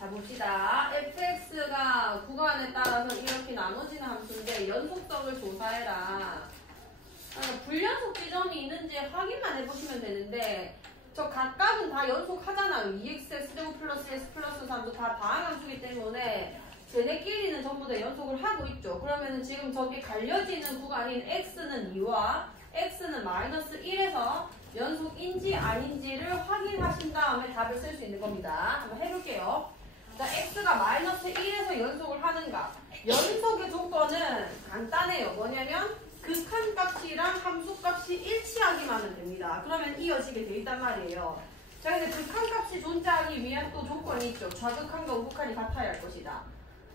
자 봅시다. fx가 구간에 따라서 이렇게 나눠지는 함수인데 연속성을 조사해라. 그러니까 불연속 지점이 있는지 확인만 해보시면 되는데 저 각각은 다 연속하잖아요. 2xx 플러스 s 플러스 3도 다 다항함수이기 때문에 쟤네끼리는 전부 다 연속을 하고 있죠. 그러면은 지금 저기 갈려지는 구간인 x는 2와 x는 마이너스 1에서 연속인지 아닌지를 확인하신 다음에 답을 쓸 수 있는 겁니다. 한번 해볼게요. 자, x가 마이너스 1에서 연속을 하는가? 연속의 조건은 간단해요. 뭐냐면 극한값이랑 함수값이 일치하기만 하면 됩니다. 그러면 이어지게 돼 있단 말이에요. 자, 근데 극한값이 존재하기 위한 또 조건이 있죠. 좌극한과 우극한이 같아야 할 것이다.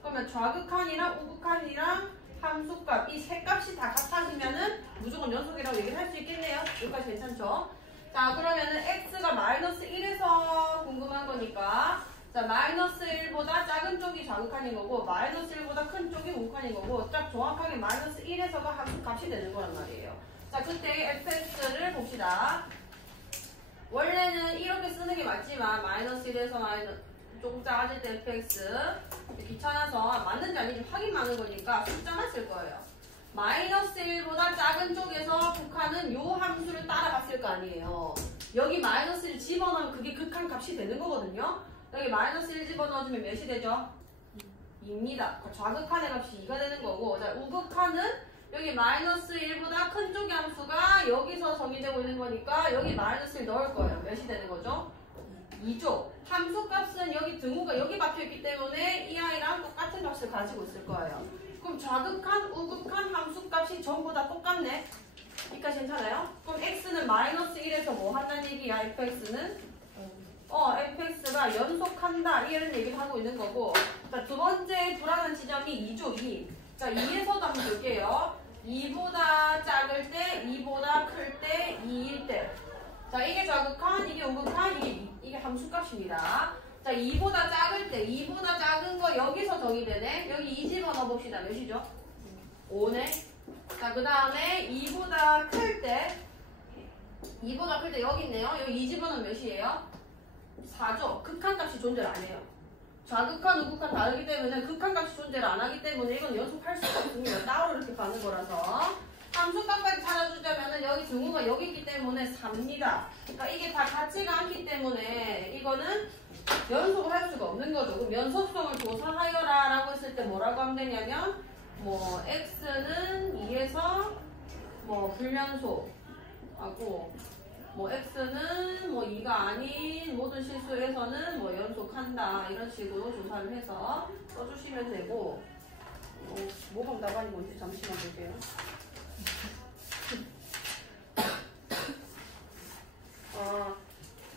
그러면 좌극한이랑 우극한이랑 함수값 이 세 값이 다 같아지면은 무조건 연속이라고 얘기를 할 수 있겠네요. 여기까지 괜찮죠? 자, 그러면은 x가 마이너스 1에서 궁금한 거니까 자, 마이너스 1보다 작은 쪽이 좌극한인 거고 마이너스 1보다 큰 쪽이 우극한인 거고 딱 정확하게 마이너스 1에서가 함수값이 되는 거란 말이에요. 자, 그때 fx를 봅시다. 원래는 이렇게 쓰는 게 맞지만 마이너스 1에서 조금 작아질 때 fx 귀찮아서 맞는지 아닌지 확인만 하는 거니까 숫자만 쓸 거예요. 마이너스 1보다 작은 쪽에서 극한은 요 함수를 따라갔을 거 아니에요. 여기 마이너스 1 집어넣으면 그게 극한 값이 되는 거거든요. 여기 마이너스 1 집어넣어주면 몇이 되죠? 2입니다. 좌극한의 값이 2가 되는 거고 자, 우극한은 여기 마이너스 1보다 큰 쪽의 함수가 여기서 정의되고 있는 거니까 여기 마이너스 1 넣을 거예요. 몇이 되는 거죠? 2죠. 함수값은 여기 등호가 여기 박혀있기 때문에 이 아이랑 똑같은 값을 가지고 있을 거예요. 그럼 좌극한, 우극한 함수값이 전부 다 똑같네. 여기까지 괜찮아요? 그럼 x는 마이너스 1에서 뭐 한다는 얘기야? fx는? fx가 연속한다 이런 얘기를 하고 있는 거고 자, 두 번째 불안한 지점이 2죠. 2. 자, 2에서도 한번 볼게요. 2보다 작을 때, 2보다 클 때, 2일 때 자, 이게 좌극한, 이게 우극한, 이게 함수값입니다. 자, 2보다 작을 때, 2보다 작은 거 여기서 정의되네. 여기 2 집어넣어 봅시다. 몇이죠? 5네. 자, 그 다음에 2보다 클 때, 여기 있네요. 여기 2 집어넣으면 몇이에요? 4죠. 극한값이 존재를 안 해요. 좌극한, 우극한 다르기 때문에 극한값이 존재를 안 하기 때문에 이건 연속할 수가 없습니다. 따로 이렇게 가는 거라서. 함수값까지 찾아주자면은 여기 등호가 여기 있기 때문에 4입니다. 그러니까 이게 다 같지가 않기 때문에 이거는 연속을 할 수가 없는 거죠. 그럼 연속성을 조사하여라 라고 했을 때 뭐라고 하면 되냐면 뭐 x는 2에서 뭐 불연속하고 뭐 x는 뭐 2가 아닌 모든 실수에서는 뭐 연속한다 이런 식으로 조사를 해서 써주시면 되고 모범 답안이 뭔지 잠시만 볼게요.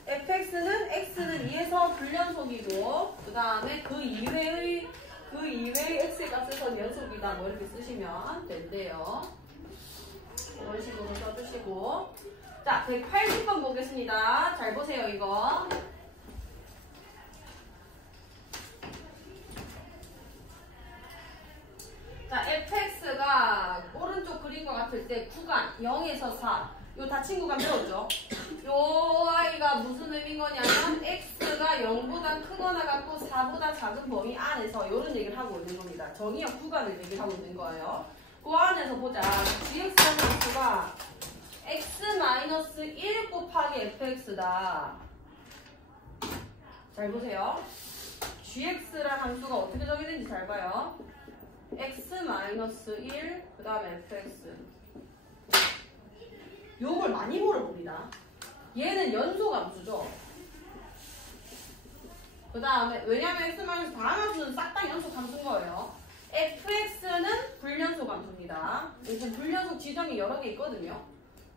fx는 x는 2에서 불연속이고 그 다음에 그 이외의 x의 값에서 연속이다 뭐 이렇게 쓰시면 된대요. 이런 식으로 써주시고 자 180번 보겠습니다. 잘 보세요 이거. 자 fx가 오른쪽 그린 것 같을 때 구간 0에서 4 요 닫힌 구간 배웠죠? 요 아이가 무슨 의미인 거냐면 x가 0보다 크거나 같고 4보다 작은 범위 안에서 요런 얘기를 하고 있는 겁니다. 정의역 구간을 얘기를 하고 있는 거예요. 그 안에서 보자. gx라는 함수가 x-1 곱하기 fx다. 잘 보세요. gx라는 함수가 어떻게 정의되는지 잘 봐요. x-1 그 다음에 fx 요걸 많이 물어봅니다. 얘는 연속 함수죠. 그 다음에 왜냐면 x-다항 함수는 싹 다 연속 함수인 거예요. fx는 불연속 함수입니다. 요즘 불연속 지점이 여러 개 있거든요.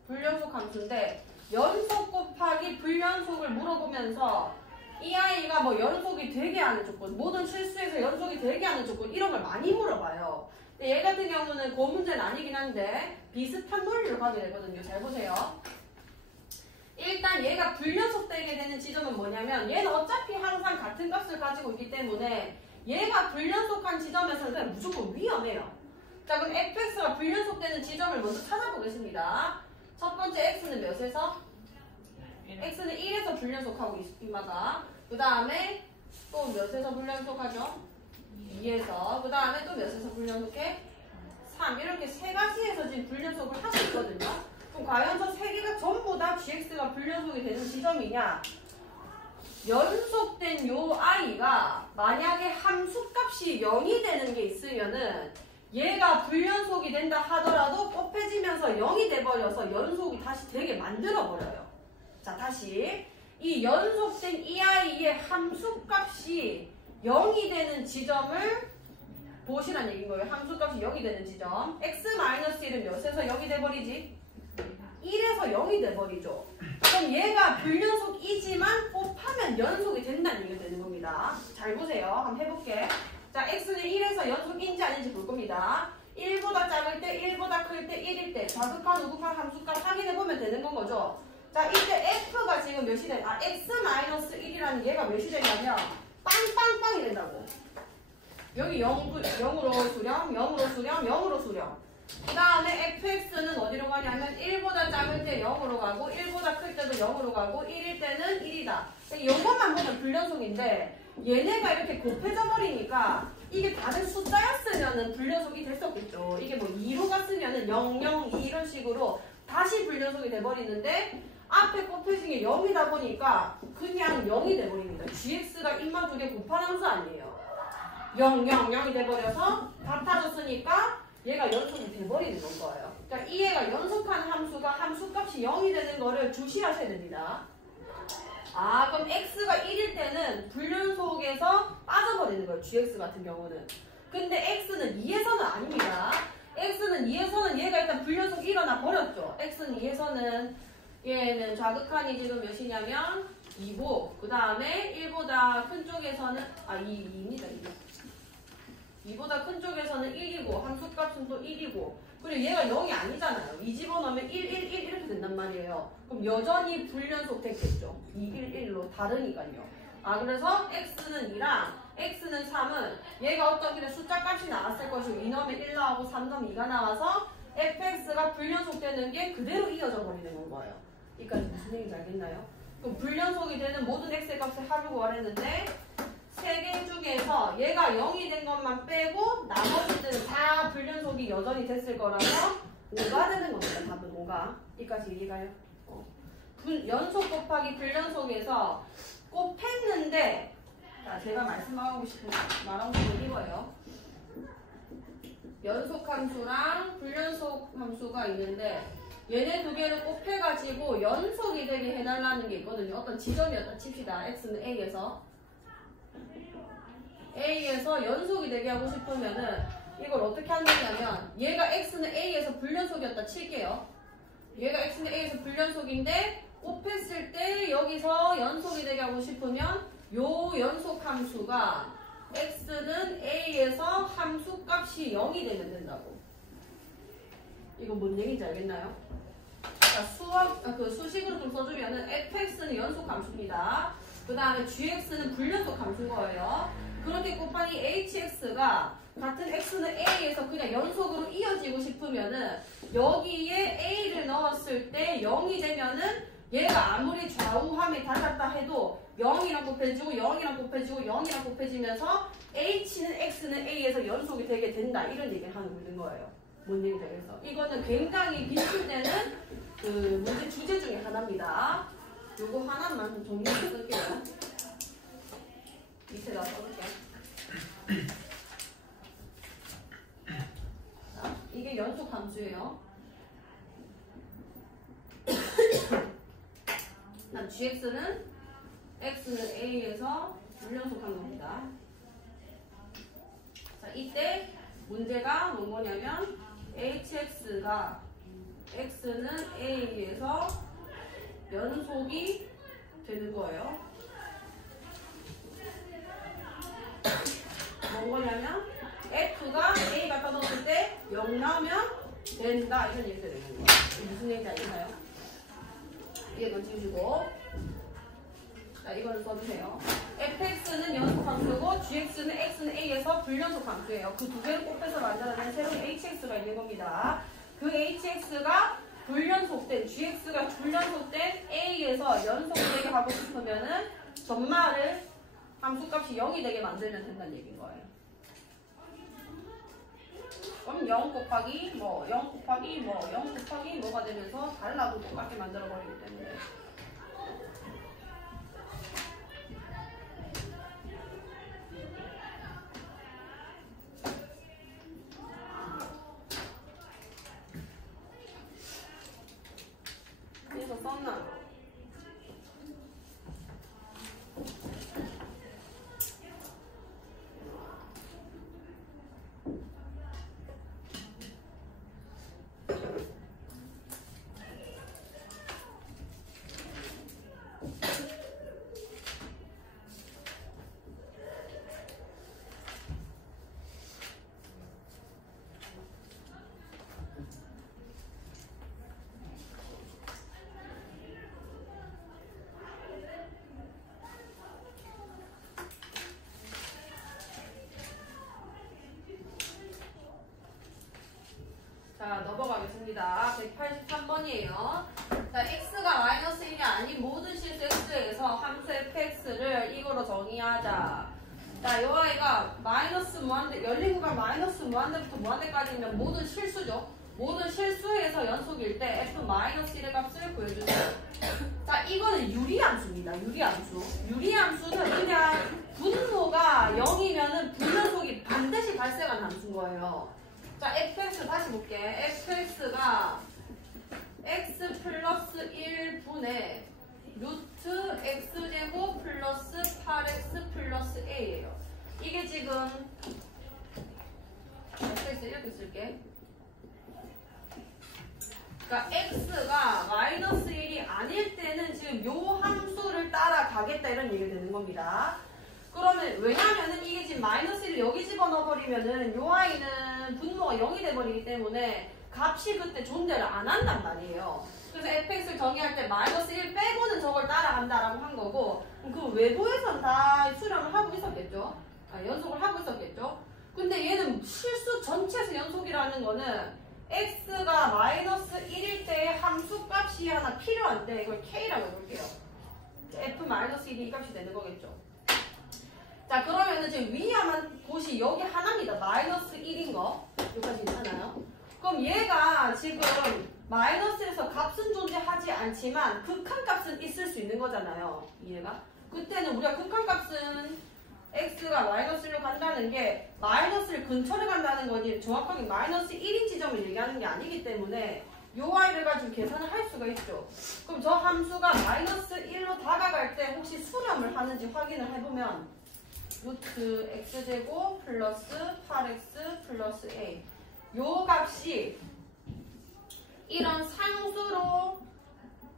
불연속 함수인데 연속 곱하기 불연속을 물어보면서 이 아이가 뭐 연속이 되게 하는 조건, 모든 실수에서 연속이 되게 하는 조건 이런 걸 많이 물어봐요. 근데 얘 같은 경우는 그 문제는 아니긴 한데 비슷한 논리를 가게 되거든요. 잘 보세요. 일단 얘가 불연속되게 되는 지점은 뭐냐면 얘는 어차피 항상 같은 값을 가지고 있기 때문에 얘가 불연속한 지점에서는 그냥 무조건 위험해요. 자 그럼 fx가 불연속되는 지점을 먼저 찾아보겠습니다. 첫 번째 x는 몇에서? x는 1에서 불연속하고 있마다 그 다음에 또 몇에서 불연속하죠? 2에서. 그 다음에 또 몇에서 불연속해? 3. 이렇게 세 가지에서 지금 불연속을 할 수 있거든요. 그럼 과연 저 세 개가 전부 다 gx가 불연속이 되는 지점이냐? 연속된 요 i가 만약에 함수값이 0이 되는 게 있으면은 얘가 불연속이 된다 하더라도 곱해지면서 0이 돼버려서 연속이 다시 되게 만들어버려요. 자, 다시 이 연속된 이 i의 함수값이 0이 되는 지점을 보시란 얘기인 거예요. 함수값이 0이 되는 지점. x-1은 몇에서 0이 돼버리지? 1에서 0이 돼버리죠. 그럼 얘가 불연속이지만 곱하면 연속이 된다는 얘기가 되는 겁니다. 잘 보세요. 한번 해볼게. 자, x는 1에서 연속인지 아닌지 볼 겁니다. 1보다 작을 때, 1보다 클 때, 1일 때 좌극한, 우극한 함수값 확인해보면 되는 건 거죠. 자, 이때 f가 지금 몇이 돼? x-1이라는 얘가 몇이 되냐면 빵빵빵이 된다고. 여기 0으로 수렴, 0으로 수렴, 0으로 수렴. 그 다음에 fx는 어디로 가냐면 1보다 작을 때 0으로 가고 1보다 클 때도 0으로 가고 1일 때는 1이다. 이것만 보면 불연속인데 얘네가 이렇게 곱해져 버리니까 이게 다른 숫자였으면 불연속이 됐었겠죠. 이게 뭐 2로 갔으면 0, 0, 2 이런 식으로 다시 불연속이 돼버리는데 앞에 곱해진 게 0이다 보니까 그냥 0이 돼버립니다. gx가 입만 두 개 곱한 함수 아니에요. 0, 0, 0이 돼버려서 같아졌으니까 얘가 연속이 돼버리는 건 거예요. 그러니까 이 얘가 연속한 함수가 함수값이 0이 되는 거를 주시하셔야 됩니다. 아, 그럼 x가 1일 때는 불연속에서 빠져버리는 거예요. gx 같은 경우는. 근데 x는 2에서는 아닙니다. x는 2에서는 얘가 일단 불연속이 일어나 버렸죠. x는 2에서는 얘는 좌극한이 지금 몇이냐면 2고 그 다음에 1보다 큰 쪽에서는 2입니다. 2보다 큰 쪽에서는 1이고 함수값은 또 1이고 그리고 얘가 0이 아니잖아요. 2 집어넣으면 1, 1, 1 이렇게 된단 말이에요. 그럼 여전히 불연속 됐겠죠. 2, 1, 1로 다르니까요. 아, 그래서 x는 2랑 x는 3은 얘가 어떤 길에 숫자 값이 나왔을 것이고 2 넣으면 1 나오고 3 넣으면 2가 나와서 fx가 불연속 되는 게 그대로 이어져 버리는 건 거예요. 여기까지 무슨 얘기인지 알겠나요? 그럼 불연속이 되는 모든 x의 값을 합을 구하랬는데 세 개 중에서 얘가 0이 된 것만 빼고 나머지들은 다 불연속이 여전히 됐을 거라서 5가 되는 겁니다. 답은 5가. 여기까지 이해가요? 연속 곱하기 불연속에서 곱했는데 자, 제가 말하고 싶은 건 이거예요. 연속 함수랑 불연속 함수가 있는데 얘네 두 개를 곱해가지고 연속이 되게 해달라는 게 있거든요. 어떤 지점이었다 칩시다. x는 A에서 연속이 되게 하고 싶으면은 이걸 어떻게 한다냐면 얘가 x는 A에서 불연속이었다 칠게요. 얘가 x는 A에서 불연속인데 곱했을 때 여기서 연속이 되게 하고 싶으면 요 연속 함수가 x는 A에서 함수값이 0이 되면 된다고. 이거 뭔 얘기인지 알겠나요? 자, 수식으로 좀 써주면은 fx는 연속 함수입니다. 그 다음에 gx는 불연속 함수인 거예요. 그렇게 곱하니 hx가 같은 x는 a에서 그냥 연속으로 이어지고 싶으면은 여기에 a를 넣었을 때 0이 되면은 얘가 아무리 좌우함이 달랐다 해도 0이랑 곱해지고 0이랑 곱해지고 0이랑 곱해지면서 h는 x는 a에서 연속이 되게 된다 이런 얘기를 하는 거예요. 뭔 얘기인지 알겠어? 이거는 굉장히 비출되는 그 문제 주제 중에 하나입니다. 요거 하나만 좀 정리해서 쓸게요. 밑에다 써볼게. 자, 이게 연속 함수예요. gx는 x는 a에서 불연속한 겁니다. 자, 이때 문제가 뭐냐면 hx가 x는 a에서 연속이 되는 거예요. 뭐냐면 f가 a 갖다 넣었을 때 0 나오면 된다 이런 얘기가 되는 거예요. 무슨 얘기인지 알겠나요? 이게 넣어주시고 자 이거를 써주세요. fx는 연속 함수고 gx는 x는 a에서 불연속 함수예요. 그 두 개를 곱해서 만들어낸 새로운 hx가 있는 겁니다. 그 hx가 불연속된 gx가 불연속된 a에서 연속되게 하고 싶으면은 전말을 함수값이 0이 되게 만들면 된다는 얘기인 거예요. 그럼 0 곱하기 뭐 0 곱하기 뭐 0 곱하기 뭐가 되면서 달라도 똑같게 만들어 버리기 때문에 그래서 썼나? 자, 넘어가겠습니다. 183번이에요. 자, x가 마이너스 1이 아닌 모든 실수 x에서 함수 fx를 이거로 정의하자. 자, 요 아이가 마이너스 무한대, 열린 구간 마이너스 무한대부터 무한대까지면 모든 실수죠. 모든 실수에서 연속일 때 f 마이너스 1의 값을 구해주세요. 자, 이거는 유리함수입니다. 유리함수. 유리함수는 그냥 분모가 0이면은 불연속이 반드시 발생한 함수인 거예요. 자, fx 다시 볼게. fx가 x 플러스 1분의 루트 x제곱 플러스 8x 플러스 a예요. 이게 지금 fx 이렇게 쓸게. 그러니까 x가 마이너스 1이 아닐 때는 지금 요 함수를 따라가겠다 이런 얘기가 되는 겁니다. 그러면 왜냐면은 이게 지금 마이너스 1을 여기 집어넣어 버리면은 요 아이는 분모가 0이 돼버리기 때문에 값이 그때 존재를 안 한단 말이에요. 그래서 fx를 정의할 때 마이너스 1 빼고는 저걸 따라간다라고 한 거고 그 외부에선 다 수렴을 하고 있었겠죠. 연속을 하고 있었겠죠. 근데 얘는 실수 전체에서 연속이라는 거는 x가 마이너스 1일 때의 함수값이 하나 필요한데 이걸 k라고 해볼게요. f 마이너스 1이 이 값이 되는 거겠죠. 자, 그러면은 지금 위험한 곳이 여기 하나입니다. 마이너스 1인 거. 여기까지 괜찮아요? 그럼 얘가 지금 마이너스에서 값은 존재하지 않지만 극한값은 있을 수 있는 거잖아요. 이해가? 그때는 우리가 극한값은 x가 마이너스 1로 간다는 게 마이너스를 근처를 간다는 거지 정확하게 마이너스 1인 지점을 얘기하는 게 아니기 때문에 요 아이를 가지고 계산을 할 수가 있죠. 그럼 저 함수가 마이너스 1로 다가갈 때 혹시 수렴을 하는지 확인을 해보면 루트 x제곱 플러스 8x 플러스 a 요 값이 이런 상수로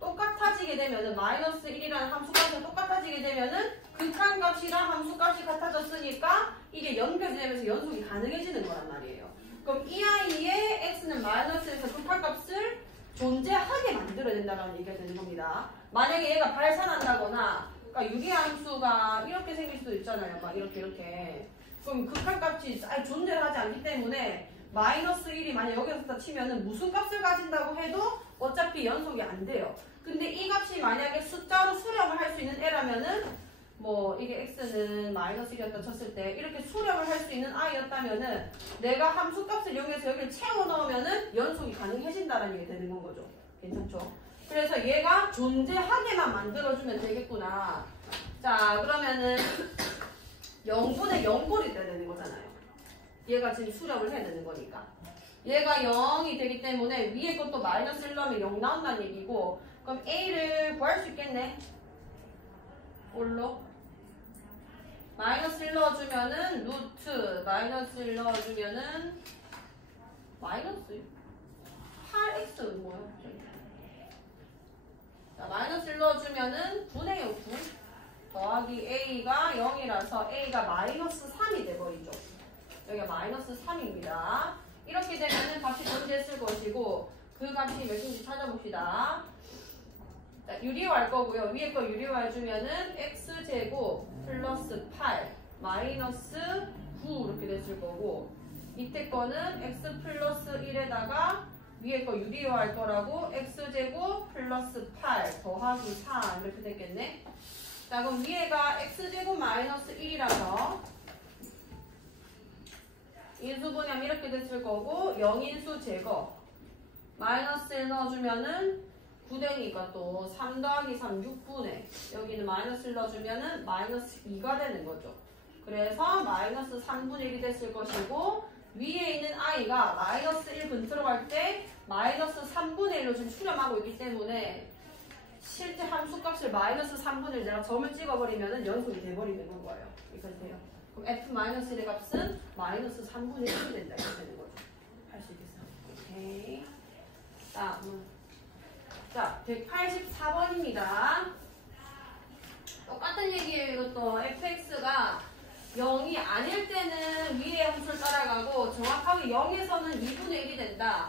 똑같아지게 되면은 마이너스 1이라는 함수값이 똑같아지게 되면은 극한값이랑 함수값이 같아졌으니까 이게 연결되면서 연속이 가능해지는 거란 말이에요. 그럼 이 아이의 x는 마이너스에서 극한값을 존재하게 만들어야 된다는 얘기가 되는 겁니다. 만약에 얘가 발산한다거나 그러니까 유리함수가 이렇게 생길 수도 있잖아요. 막 이렇게. 그럼 극한값이 아예 존재를 하지 않기 때문에 마이너스 1이 만약 여기서 치면은 무슨 값을 가진다고 해도 어차피 연속이 안 돼요. 근데 이 값이 만약에 숫자로 수렴을 할 수 있는 애라면은 뭐 이게 x는 마이너스 1이었다 쳤을 때 이렇게 수렴을 할 수 있는 i였다면은 내가 함수값을 이용해서 여기를 채워 넣으면은 연속이 가능해진다는 얘기 되는 건 거죠. 괜찮죠? 그래서 얘가 존재하게만 만들어주면 되겠구나. 자, 그러면은 0분의 0골이 돼야 되는 거잖아요. 얘가 지금 수렴을 해야 되는 거니까. 얘가 0이 되기 때문에 위에 것도 마이너스 1 넣으면 0 나온다는 얘기고 그럼 a를 구할 수 있겠네. 뭘로? 마이너스 1 넣어주면은 루트 마이너스 1 넣어주면은 마이너스 8x는 뭐야? 자, 마이너스 1 넣어주면은 9네요, 9. 더하기 a가 0이라서 a가 마이너스 3이 돼버리죠. 여기가 마이너스 3입니다. 이렇게 되면은 값이 존재했을 것이고 그 값이 몇인지 찾아봅시다. 자, 유리화할 거고요. 위에 거 유리화해주면은 x제곱 플러스 8 마이너스 9 이렇게 됐을 거고 밑에 거는 x 플러스 1에다가 위에 거 유리화할 거라고 x제곱 플러스 8 더하기 4 이렇게 됐겠네. 자, 자, 그럼 위에가 x제곱 마이너스 1이라서 인수분해하면 이렇게 됐을 거고 0인수 제거 마이너스 1 넣어주면은 9되니까 또 3 더하기 3 6분의 여기는 마이너스 1 넣어주면은 마이너스 2가 되는 거죠. 그래서 마이너스 3분의 1이 됐을 것이고 위에 있는 i가 마이너스 1 근처로 갈 때 마이너스 3분의 1로 지금 수렴하고 있기 때문에 실제 함수값을 마이너스 3분의 1 내가 점을 찍어버리면은 연속이 돼버리는 거예요. 여기까지 돼요. 그럼 f-1의 값은 마이너스 3분의 1이 된다. 이렇게 되는 거죠. 할 수 있겠어요. 오케이. 자, 184번입니다. 똑같은 얘기예요. 이것도 fx가 0이 아닐 때는 위의 함수를 따라가고 정확하게 0에서는 2분의 1이 된다.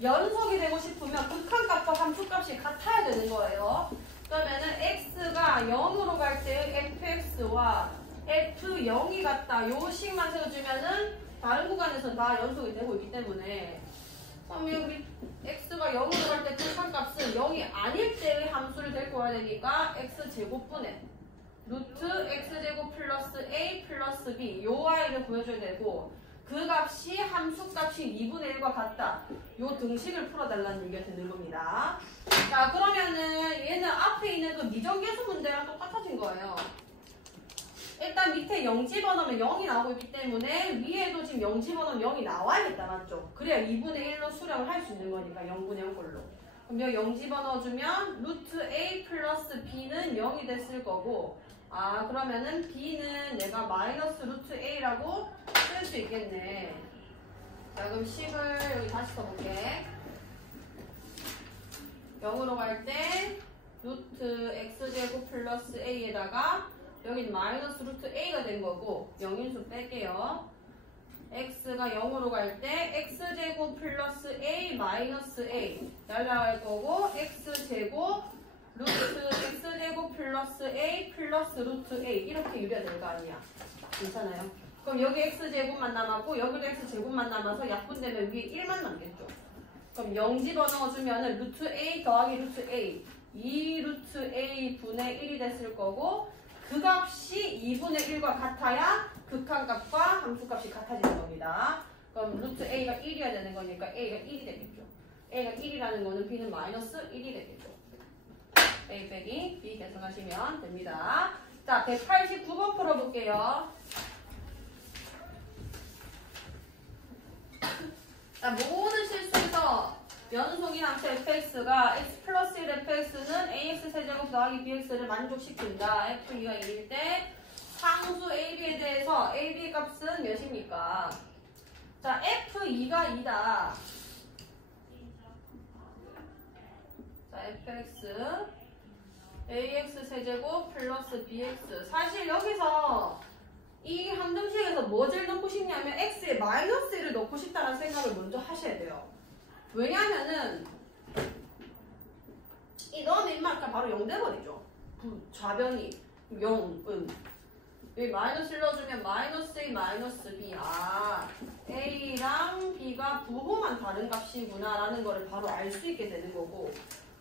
연속이 되고 싶으면 극한값과 함수값이 같아야 되는 거예요. 그러면은 x가 0으로 갈 때 fx와 f0이 같다. 요 식만 세워주면은 다른 구간에서 다 연속이 되고 있기 때문에 그럼 여기 x가 0으로 갈 때 극한값은 0이 아닐 때의 함수를 데리고 와야 되니까 x제곱분의 루트 x제곱 플러스 a 플러스 b 요 i를 구해줘야 되고 그 값이 함수값이 2분의 1과 같다. 요 등식을 풀어달라는 얘기가 되는 겁니다. 자, 그러면은 얘는 앞에 있는 그 미정계수 문제랑 똑같아진 거예요. 일단 밑에 0 집어넣으면 0이 나오고 있기 때문에 위에도 지금 0 집어넣으면 0이 나와야겠다. 맞죠? 그래야 2분의 1로 수렴을 할 수 있는 거니까 0분의 0 꼴로. 그럼 여기 0 집어넣어주면 루트 a 플러스 b는 0이 됐을 거고 그러면은 b는 내가 마이너스 루트 a라고 쓸 수 있겠네. 자, 그럼 식을 여기 다시 써볼게. 0으로 갈 때 루트 x제곱 플러스 a에다가 여기는 마이너스 루트 a가 된 거고 0인수 뺄게요. x가 0으로 갈 때 x제곱 플러스 a 마이너스 a 날라갈 거고 x제곱 루트 x제곱 플러스 a 플러스 루트 a 이렇게 유리될 거 아니야. 괜찮아요? 그럼 여기 x제곱만 남았고 여기도 x제곱만 남아서 약분되면 위에 1만 남겠죠. 그럼 0 집어넣어주면 루트 a 더하기 루트 a 2 루트 a 분의 1이 됐을 거고 그 값이 2분의 1과 같아야 극한값과 함수값이 같아지는 겁니다. 그럼 루트 a가 1이어야 되는 거니까 a가 1이 되겠죠. a가 1이라는 거는 b는 마이너스 1이 되겠죠. a 빼기 b 계산하시면 됩니다. 자, 189번 풀어볼게요. 자, 모든 실수에서 연속인 함수 fx가 x 플러스 1 fx는 ax 세제곱 더하기 bx를 만족시킨다. f2가 1일 때 상수 ab에 대해서 ab 값은 몇입니까? 자, f2가 2다. 자, fx ax 세제곱 플러스 bx 사실 여기서 이 함등식에서 뭐 제일 넣고 싶냐면 x에 마이너스 1을 넣고 싶다는 생각을 먼저 하셔야 돼요. 왜냐면은 이 넣으면 인마니까 바로 0 돼버리죠. 좌변이 0은 여기 마이너스 1 넣어주면 마이너스 a 마이너스 b a랑 b가 부호만 다른 값이구나 라는 거를 바로 알 수 있게 되는 거고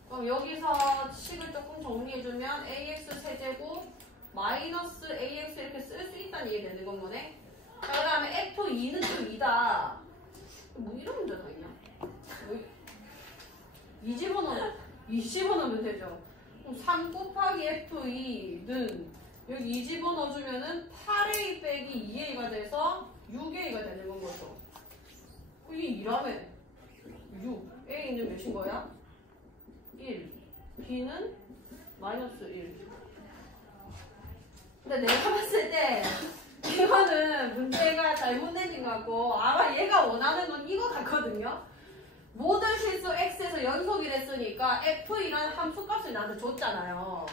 그럼 여기서 식을 조금 정리해주면 ax 세제곱 마이너스 ax 이렇게 쓸 수 있다는 얘기 되는 건 거네. 자, 그 다음에 f2는 또 2다. 뭐 이런 문제가 있냐? 2 집어넣으면 되죠. 그럼 3 곱하기 f2는 여기 2 집어넣어주면은 8a 빼기 2a가 돼서 6a가 되는 건 거죠. 이게 2라며. 6. a는 몇인 거야? 1. b는 마이너스 1. 근데 내가 봤을 때 이거는 문제가 잘못 내진 것 같고 아마 얘가 원하는 건 이거 같거든요. 모든 실수 x에서 연속이 됐으니까 f1이라는 함수값을 나한테 줬잖아요.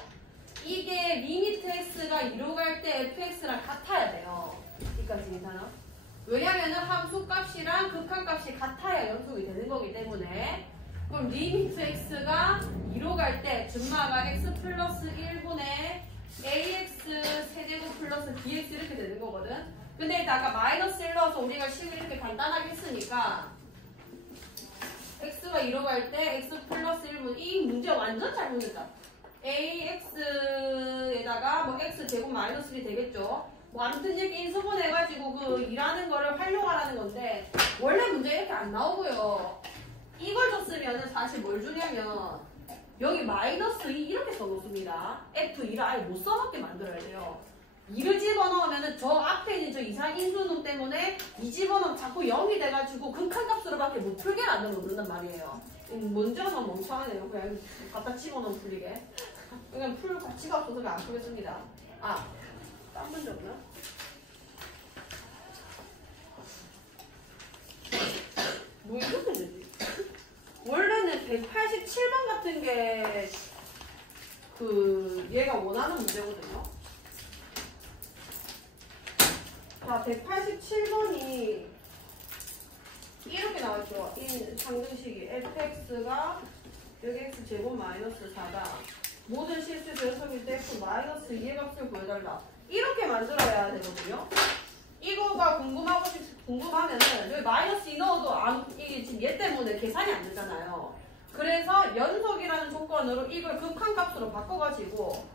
이게 리미트 x가 2로 갈 때 fx랑 같아야 돼요. 여기까지 괜찮아? 왜냐면은 함수값이랑 극한값이 같아야 연속이 되는 거기 때문에 그럼 리미트 x가 2로 갈 때 줌마가 x 플러스 1분의 ax 세제곱 플러스 bx 이렇게 되는 거거든. 근데 일단 아까 마이너스 1 넣어서 우리가 식을 이렇게 간단하게 했으니까 x가 2로 갈 때 x 플러스 1분 이 문제 완전 잘못했다. AX에다가 뭐 X 제곱 마이너스 1이 되겠죠. 뭐 아무튼 이렇게 인수분해가지고 그 일하는 거를 활용하라는 건데 원래 문제 이렇게 안 나오고요. 이걸 줬으면은 사실 뭘 주냐면 여기 마이너스 2 이렇게 써놓습니다. F2를 아예 못 써먹게 만들어야 돼요. 2를 집어넣으면은 저 앞에 있는 저 이상 인수놈 때문에 이 집어넣으면 자꾸 0이 돼가지고 극한값으로밖에 못 풀게 만든단 말이에요. 먼저는 멍청하네요. 그냥 갖다 집어넣으면 풀리게. 그냥 풀 가치가 없어서 그냥 안 풀겠습니다. 아, 딴 문제 없나? 뭐 이렇게 되지? 원래는 187번 같은 게 얘가 원하는 문제거든요. 자, 187번이 이렇게 나왔죠. 이 상등식이 fx가 여기 x 제곱 마이너스 4다. 모든 실수 변속일 때 x 마이너스 2의 값을 구해달라. 이렇게 만들어야 되거든요. 이거가 궁금하면은 여기 마이너스 2 넣어도 이게 지금 얘 때문에 계산이 안 되잖아요. 그래서 연속이라는 조건으로 이걸 극한값으로 바꿔가지고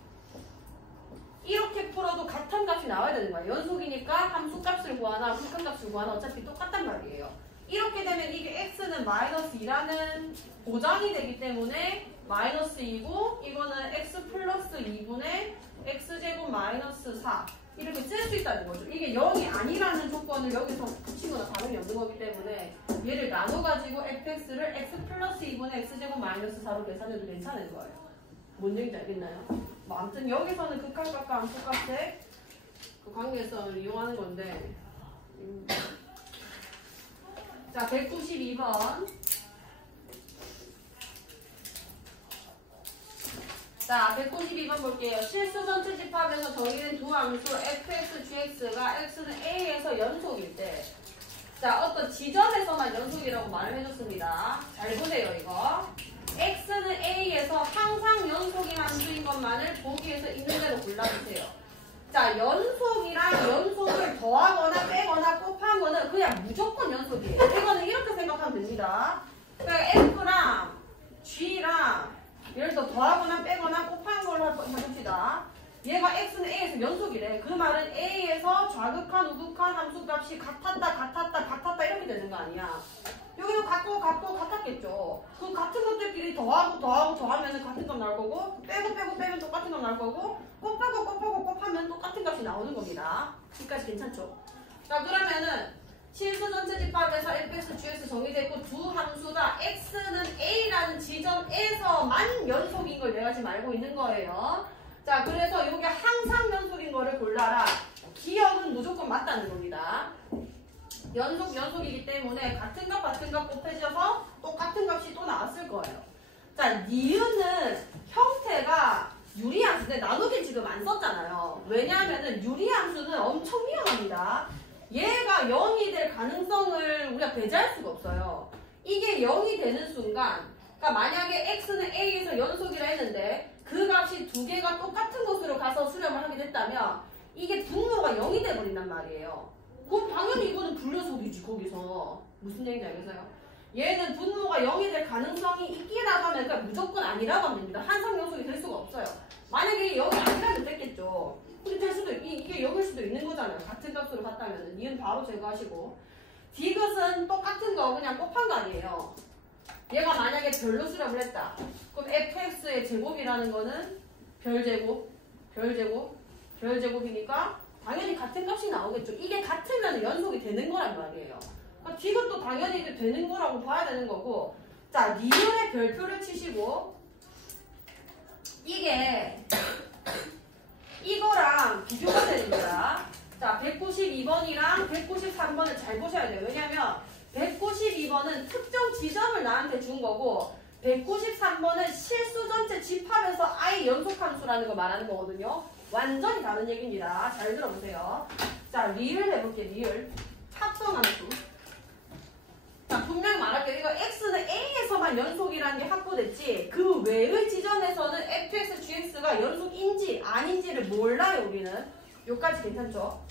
이렇게 풀어도 같은 값이 나와야 되는 거예요. 연속이니까 함수값을 구하나 극한값을 구하나 어차피 똑같단 말이에요. 이렇게 되면 이게 x는 마이너스 2라는 보장이 되기 때문에 마이너스 2고 이거는 x 플러스 2분의 x제곱 마이너스 4 이렇게 쓸 수 있다는 거죠. 이게 0이 아니라는 조건을 여기서 붙인 거나 다름이 없는 거기 때문에 얘를 나눠가지고 fx를 x 플러스 2분의 x제곱 마이너스 4로 계산해도 괜찮은 거예요. 뭔 얘기인지 알겠나요? 뭐 아무튼 여기서는 극한값과 함수값의 그 관계성을 이용하는 건데 자, 192번. 자, 192번 볼게요. 실수 전체 집합에서 정의된 두 함수 fx, gx가 x는 a에서 연속일 때 자, 어떤 지점에서만 연속이라고 말을 해줬습니다. 잘 보세요, 이거. x는 a에서 항상 연속인 함수인 것만을 보기에서 있는 대로 골라주세요. 자, 연속이랑 연속을 더하거나 빼거나 곱한 거는 그냥 무조건 연속이에요. 이거는 이렇게 생각하면 됩니다. 그러니까 F랑 G랑 예를 들어 더하거나 빼거나 곱한 걸로 해봅시다. 얘가 X는 A에서 연속이래. 그 말은 A에서 좌극한, 우극한 함수값이 같았다 이렇게 되는 거 아니야. 여기도 같고 같았겠죠. 그 같은 것들끼리 더하면은 같은 값 나올 거고 빼면 똑같은 값 나올 거고 곱하면 똑같은 값이 나오는 겁니다. 여기까지 괜찮죠? 자, 그러면은 실수 전체 집합에서 fx, gx 정의됐고 두 함수가 x는 a라는 지점에서만 연속인 걸 내가 지금 알고 있는 거예요. 자, 그래서 이게 항상 연속인 거를 골라라. 기억은 무조건 맞다는 겁니다. 연속이기 때문에 같은 값 곱해져서 똑같은 값이 또 나왔을 거예요. 자, 니은은 형태가 유리함수인데 나누기 지금 안 썼잖아요. 왜냐하면은 유리함수는 엄청 위험합니다. 얘가 0이 될 가능성을 우리가 배제할 수가 없어요. 이게 0이 되는 순간, 그러니까 만약에 x는 a에서 연속이라 했는데 그 값이 두 개가 똑같은 곳으로 가서 수렴을 하게 됐다면 이게 분모가 0이 돼버린단 말이에요. 그럼 당연히 이거는 불연속이지. 거기서 무슨 얘기인지 알겠어요? 얘는 분모가 0이 될 가능성이 있기라고 하면 그러니까 무조건 아니라고 하면 됩니다. 한상연속이 될 수가 없어요. 만약에 0이 아니라면 됐겠죠. 근데 될 수도 이게 0일 수도 있는 거잖아요. 같은 값으로 갔다면 니은 바로 제거하시고 디귿은 똑같은 거 그냥 곱한 거 아니에요. 얘가 만약에 별로 수렴을 했다. 그럼 fx의 제곱이라는 거는 별제곱이니까 당연히 같은 값이 나오겠죠. 이게 같으면 연속이 되는 거란 말이에요. 그러니까 디귿도 당연히 이게 되는 거라고 봐야 되는 거고. 자, 니은의 별표를 치시고 이게 이거랑 비교가 됩니다. 자, 192번이랑 193번을 잘 보셔야 돼요. 왜냐면 192번은 특정 지점을 나한테 준 거고 193번은 실수 전체 집합에서 아예 연속함수라는 거 말하는 거거든요. 완전히 다른 얘기입니다. 잘 들어보세요. 자, 리을 해볼게요. 리을. 합성함수. 자, 분명히 말할게요. 이거 x는 a에서만 연속이라는 게 확보됐지 그 외의 지점에서는 fx, gx가 연속인지 아닌지를 몰라요. 우리는. 요까지 괜찮죠?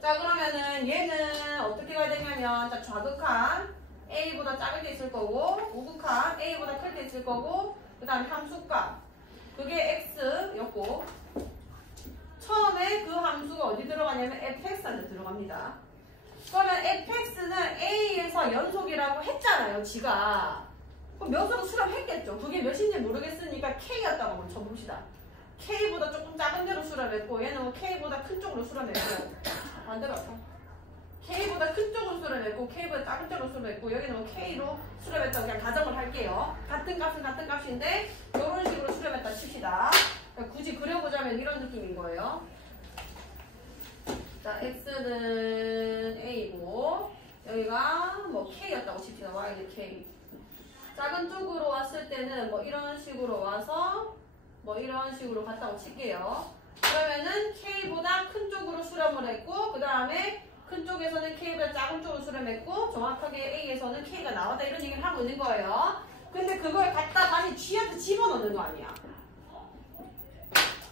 자, 그러면은 얘는 어떻게 가야 되냐면 자, 좌극한 a보다 작을 때 있을 거고 우극한 a보다 클 때 있을 거고 그 다음에 함수값 그게 x였고 처음에 그 함수가 어디 들어가냐면 fx한테 들어갑니다. 그러면 fx는 a에서 연속이라고 했잖아요. 지가. 그럼 몇으로 수렴했겠죠. 그게 몇인지 모르겠으니까 k였다고 한번 쳐봅시다. k보다 조금 작은 데로 수렴했고 얘는 k보다 큰 쪽으로 수렴했고 반대로 할까? k보다 큰 쪽으로 수렴했고 k보다 작은 쪽으로 수렴했고 여기는 k로 수렴했다고 그냥 가정을 할게요. 같은 값은 같은 값인데 이런 식으로 수렴했다 칩시다. 그러니까 굳이 그려보자면 이런 느낌인 거예요. 자, x는 a고 여기가 뭐 k였다고 칩시다. y는 k. 작은 쪽으로 왔을 때는 뭐 이런 식으로 와서 뭐 이런 식으로 갔다고 칠게요. 그러면은 k보다 큰 쪽으로 수렴을 했고 그 다음에 큰 쪽에서는 k보다 작은 쪽으로 수렴했고 정확하게 a에서는 k가 나왔다 이런 얘기를 하고 있는 거예요. 근데 그걸 갖다 다시 g한테 집어넣는 거 아니야.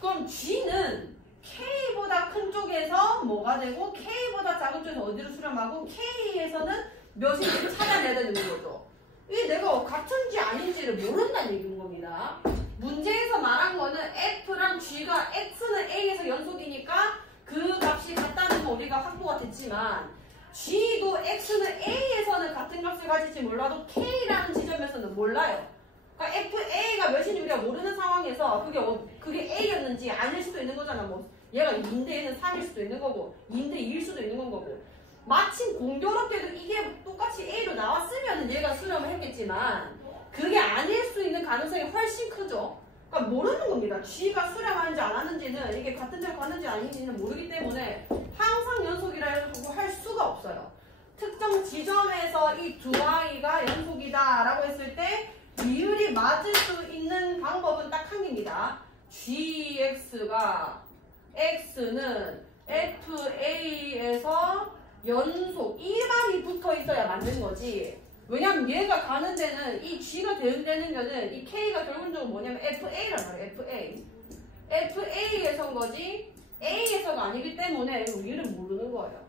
그럼 g는 k보다 큰 쪽에서 뭐가 되고 k보다 작은 쪽에서 어디로 수렴하고 k에서는 몇인지를 찾아내야 되는 거죠. 이게 내가 같은지 아닌지를 모른다는 얘기인 겁니다. 문제에서 말한 거는 f랑 g가 x는 a에서 연속이니까 그 값이 같다는 거 우리가 확보가 됐지만 g도 x는 a에서는 같은 값을 가질지 몰라도 k라는 지점에서는 몰라요. 그러니까 fa가 몇인지 우리가 모르는 상황에서 그게 a였는지 아닐 수도 있는 거잖아. 뭐 얘가 2인데 얘는 3일 수도 있는 거고 2인데 2일 수도 있는 건 거고 마침 공교롭게도 이게 똑같이 a로 나왔으면 얘가 수렴을 했겠지만 그게 아닐 수 있는 가능성이 훨씬 크죠. 그러니까 모르는 겁니다. g가 수렴하는지 안 하는지는 이게 같은 데로 갔는지 아닌지는 모르기 때문에 항상 연속이라고 할 수가 없어요. 특정 지점에서 이 두 i가 연속이다 라고 했을 때 비율이 맞을 수 있는 방법은 딱 한 개입니다. gx가 x는 fa에서 연속 이 말이 붙어 있어야 맞는 거지. 왜냐면 얘가 가는 데는 이 g가 대응되는 거는 이 k가 결국적으로 뭐냐면 fa란 말이에요. fa에서인 거지 a에서가 아니기 때문에 위를 모르는 거예요.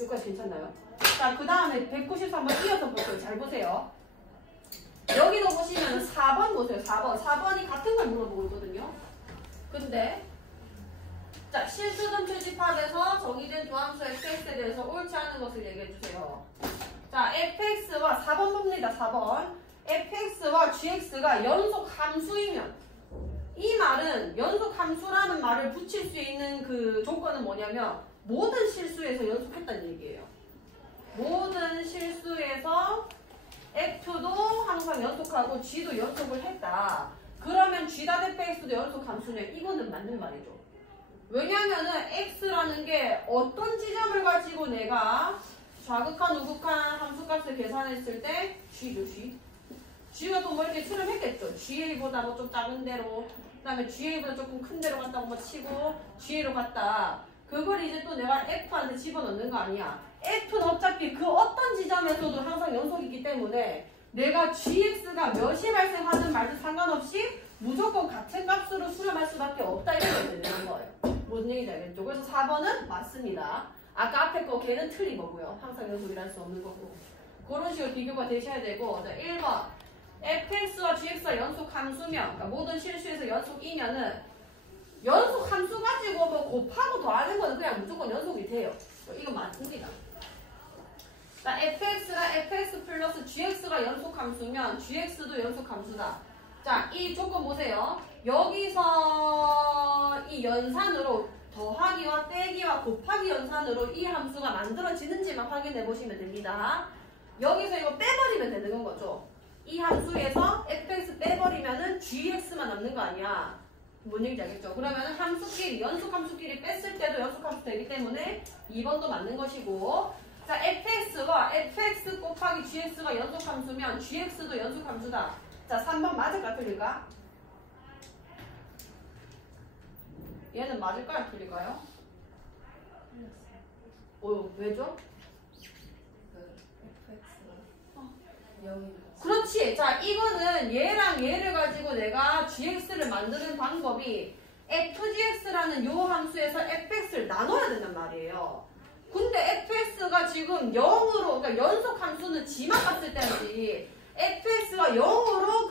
여기까지 괜찮나요? 자, 그 다음에 193번 이어서 볼게요. 잘 보세요. 여기도 보시면 4번 보세요. 4번이 같은 걸 물어보고 있거든요. 근데 자, 실수등 표집합에서 정의된 조함수 fx에 대해서 옳지 않은 것을 얘기해 주세요. 자, fx와 4번 봅니다. 4번. fx와 gx가 연속 함수이면 이 말은 연속 함수라는 말을 붙일 수 있는 그 조건은 뭐냐면 모든 실수에서 연속했다는 얘기예요. 모든 실수에서 f도 항상 연속하고 g도 연속을 했다. 그러면 g.fx도 연속 함수냐? 이거는 맞는 말이죠. 왜냐면은 x라는 게 어떤 지점을 가지고 내가 좌극한 우극한 함수값을 계산했을 때 g죠. g가 또 뭐 이렇게 수렴했겠죠. ga보다 뭐 좀 작은 데로 그 다음에 ga보다 조금 큰 데로 갔다고 뭐 치고 ga로 갔다. 그걸 이제 또 내가 f한테 집어넣는 거 아니야. f는 어차피 그 어떤 지점에서도 항상 연속이기 때문에 내가 gx가 몇이 발생하든 말든 상관없이 무조건 같은 값으로 수렴할 수밖에 없다 이렇게 되는 거예요. 무슨 얘기인지 알겠죠? 그래서 4번은 맞습니다. 아까 앞에 거 걔는 틀린 거고요. 항상 연속이랄 수 없는 거고. 그런 식으로 비교가 되셔야 되고. 자, 1번 fx와 gx가 연속 함수면 그러니까 모든 실수에서 연속이면은 연속 함수 가지고 뭐 곱하고 더하는 거는 그냥 무조건 연속이 돼요. 이거 맞습니다. 자, fx가 fx 플러스 gx가 연속 함수면 gx도 연속 함수다. 자, 이 조건 보세요. 여기서 이 연산으로 더하기와 빼기와 곱하기 연산으로 이 함수가 만들어지는지만 확인해 보시면 됩니다. 여기서 이거 빼버리면 되는 거죠. 이 함수에서 fx 빼버리면은 gx만 남는 거 아니야. 뭔 얘기인지 알겠죠? 그러면은 함수끼리, 연속 함수끼리 뺐을 때도 연속 함수 되기 때문에 2번도 맞는 것이고. 자, fx와 fx 곱하기 gx가 연속 함수면 gx도 연속 함수다. 자, 3번 맞을까 틀릴까? 얘는 맞을까요 틀릴까요? 왜죠? 그렇지. 자, 이거는 얘랑 얘를 가지고 내가 gx를 만드는 방법이 fgx라는 요 함수에서 fx를 나눠야 된단 말이에요. 근데 fx가 지금 0으로, 그러니까 연속 함수는 g만 갔을 때지 fx가 0으로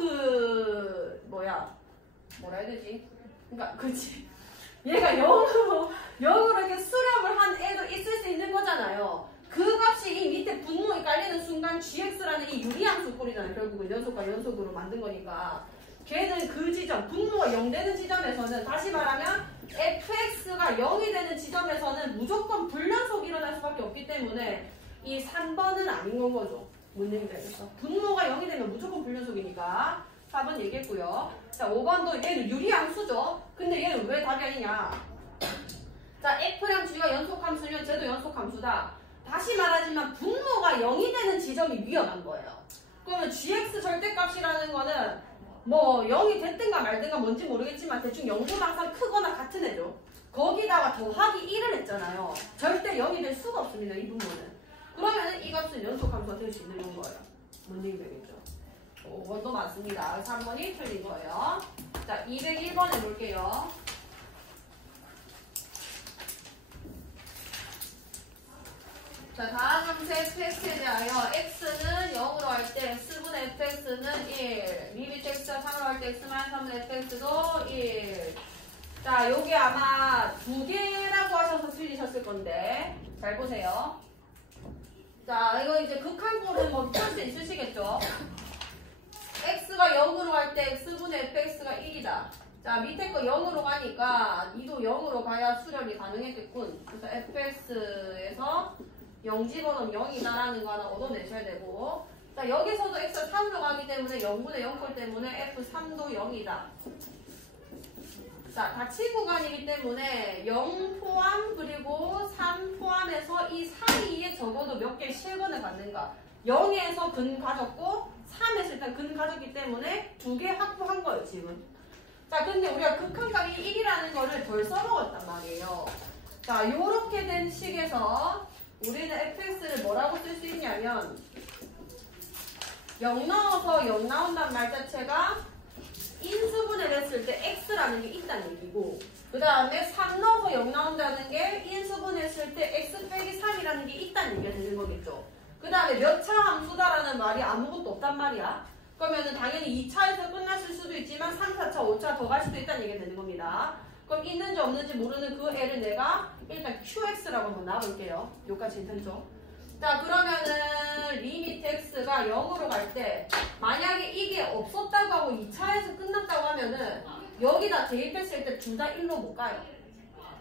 뭐라 해야 되지? 그러니까 그치. 얘가 0으로 이렇게 수렴을 한 애도 있을 수 있는 거잖아요. 그 값이 이 밑에 분모에 깔리는 순간 gx라는 이 유리함수 꼴이잖아요. 결국은 연속과 연속으로 만든 거니까. 걔는 그 지점, 분모가 0 되는 지점에서는 다시 말하면 fx가 0이 되는 지점에서는 무조건 불연속이 일어날 수밖에 없기 때문에 이 3번은 아닌 건 거죠. 뭔 얘기인지 알겠어? 분모가 0이 되면 무조건 불연속이니까 4번 얘기했고요. 자, 5번도 얘는 유리함수죠. 근데 얘는 왜 답이 아니냐? 자, f랑 g가 연속함수면 쟤도 연속함수다. 다시 말하지만 분모가 0이 되는 지점이 위험한 거예요. 그러면 gx 절대값이라는 거는 뭐 0이 됐든가 말든가 뭔지 모르겠지만 대충 0보다 항상 크거나 같은 애죠. 거기다가 더하기 1을 했잖아요. 절대 0이 될 수가 없습니다. 이 분모는. 그러면 이 값은 연속함수가 될 수 있는 거예요. 뭔 얘기 되겠죠? 5번도 맞습니다. 3번이 틀린 거예요. 자, 201번 해볼게요. 자, 다음 함수의 fx에 대하여 x는 0으로 할 때 x분의 fx는 1, 리미트 x가 3으로 할 때 x-3분의 fx도 1. 자, 요게 아마 두 개라고 하셔서 틀리셨을 건데 잘 보세요. 자, 이거 이제 극한꼴은 뭐 풀 수 있으시겠죠? x가 0으로 할 때 x분의 fx가 1이다. 자, 밑에 거 0으로 가니까 2도 0으로 가야 수렴이 가능했겠군. 그래서 fx에서 0 집어넣으면 0이다라는 거 하나 얻어내셔야 되고, 자, 여기서도 x가 3으로 가기 때문에 0분의 0꼴 때문에 f3도 0이다. 자, 같이 구간이기 때문에 0 포함 그리고 3 포함해서 이 사이에 적어도 몇 개의 실근을 갖는가. 0에서 근 가졌고 3에서 일단 근 가졌기 때문에 2개 확보한 거예요 지금. 자, 근데 우리가 극한값이 1이라는 거를 덜 써먹었단 말이에요. 자, 요렇게 된 식에서 우리는 fx를 뭐라고 쓸 수 있냐면 0 넣어서 0 나온다는 말 자체가 인수분해를 했을 때 x라는 게 있다는 얘기고, 그 다음에 3 넣어서 0 나온다는 게 인수분해했을 때 x 빼기 3이라는 게 있다는 얘기가 되는 거겠죠. 그 다음에 몇 차 함수다라는 말이 아무것도 없단 말이야. 그러면은 당연히 2차에서 끝났을 수도 있지만 3, 4차, 5차 더 갈 수도 있다는 얘기가 되는 겁니다. 그럼 있는지 없는지 모르는 그 애를 내가 일단 qx라고 한번 놔볼게요. 여기까지 괜찮죠? 자, 그러면은 리미트 x가 0으로 갈 때 만약에 이게 없었다고 하고 2차에서 끝났다고 하면은 여기다 대입했을 때 둘 다 1로 못 가요.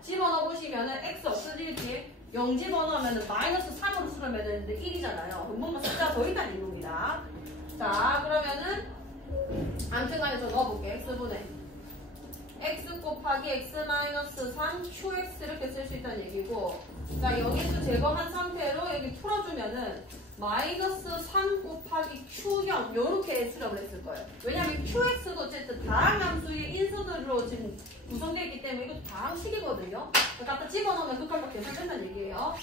집어넣어 보시면은 x 없어지겠지? 0 집어넣으면은 마이너스 3으로 수렴해야 되는데 1이잖아요. 그럼 뭔가 숫자가 더 있다는 얘기입니다. 자, 그러면은 아무튼 간에 저 넣어볼게요. x분의 x 곱하기 x-3 qx 이렇게 쓸 수 있다는 얘기고, 자, 여기서 제거한 상태로 여기 풀어주면은 마이너스 3 곱하기 q0 요렇게 수렴을 했을 거예요. 왜냐하면 qx도 어쨌든 다항함수의 인수들로 지금 구성되어 있기 때문에 이것도 다항식이거든요. 갖다 집어넣으면 극한값 계산된다는 얘기예요.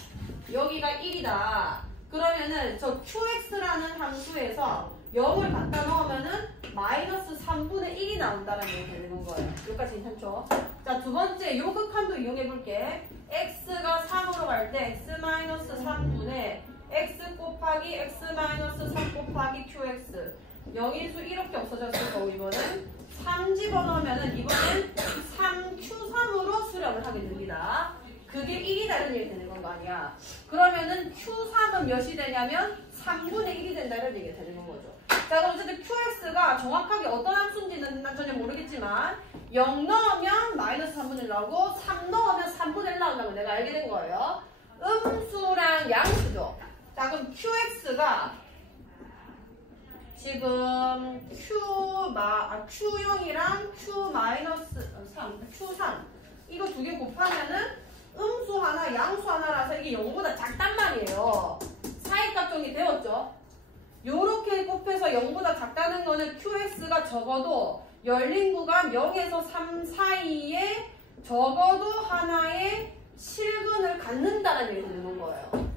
여기가 1이다. 그러면은 저 qx라는 함수에서 0을 갖다 넣으면은 마이너스 3분의 1이 나온다라는 얘기 되는 거예요. 여기까지 괜찮죠? 자, 두 번째 요 극한도 이용해 볼게. x가 3으로 갈 때 x-3분의 x 곱하기 x-3 곱하기 qx 0인수 이렇게 없어졌을 거고, 이거는 3 집어넣으면은 이거는 3q3으로 수렴을 하게 됩니다. 그게 1이다는 얘기 되는 건 거 아니야. 그러면은 q3은 몇이 되냐면 3분의 1이 된다는 얘기가 되는 건 거죠. 자, 그럼 어쨌든 qx가 정확하게 어떤 함수인지는 난 전혀 모르겠지만 0 넣으면 마이너스 3분의 1 나오고 3 넣으면 3분의 1 나온다고 내가 알게 된 거예요. 음수랑 양수죠. 자, 그럼 qx가 지금 q0이랑 q3 이거 두 개 곱하면은 음수 하나 양수 하나라서 이게 0보다 작단 말이에요. 사이값 정리 되었죠? 요렇게 곱해서 0보다 작다는 거는 qx가 적어도 열린 구간 0에서 3 사이에 적어도 하나의 실근을 갖는다는 얘기가 되는 거예요.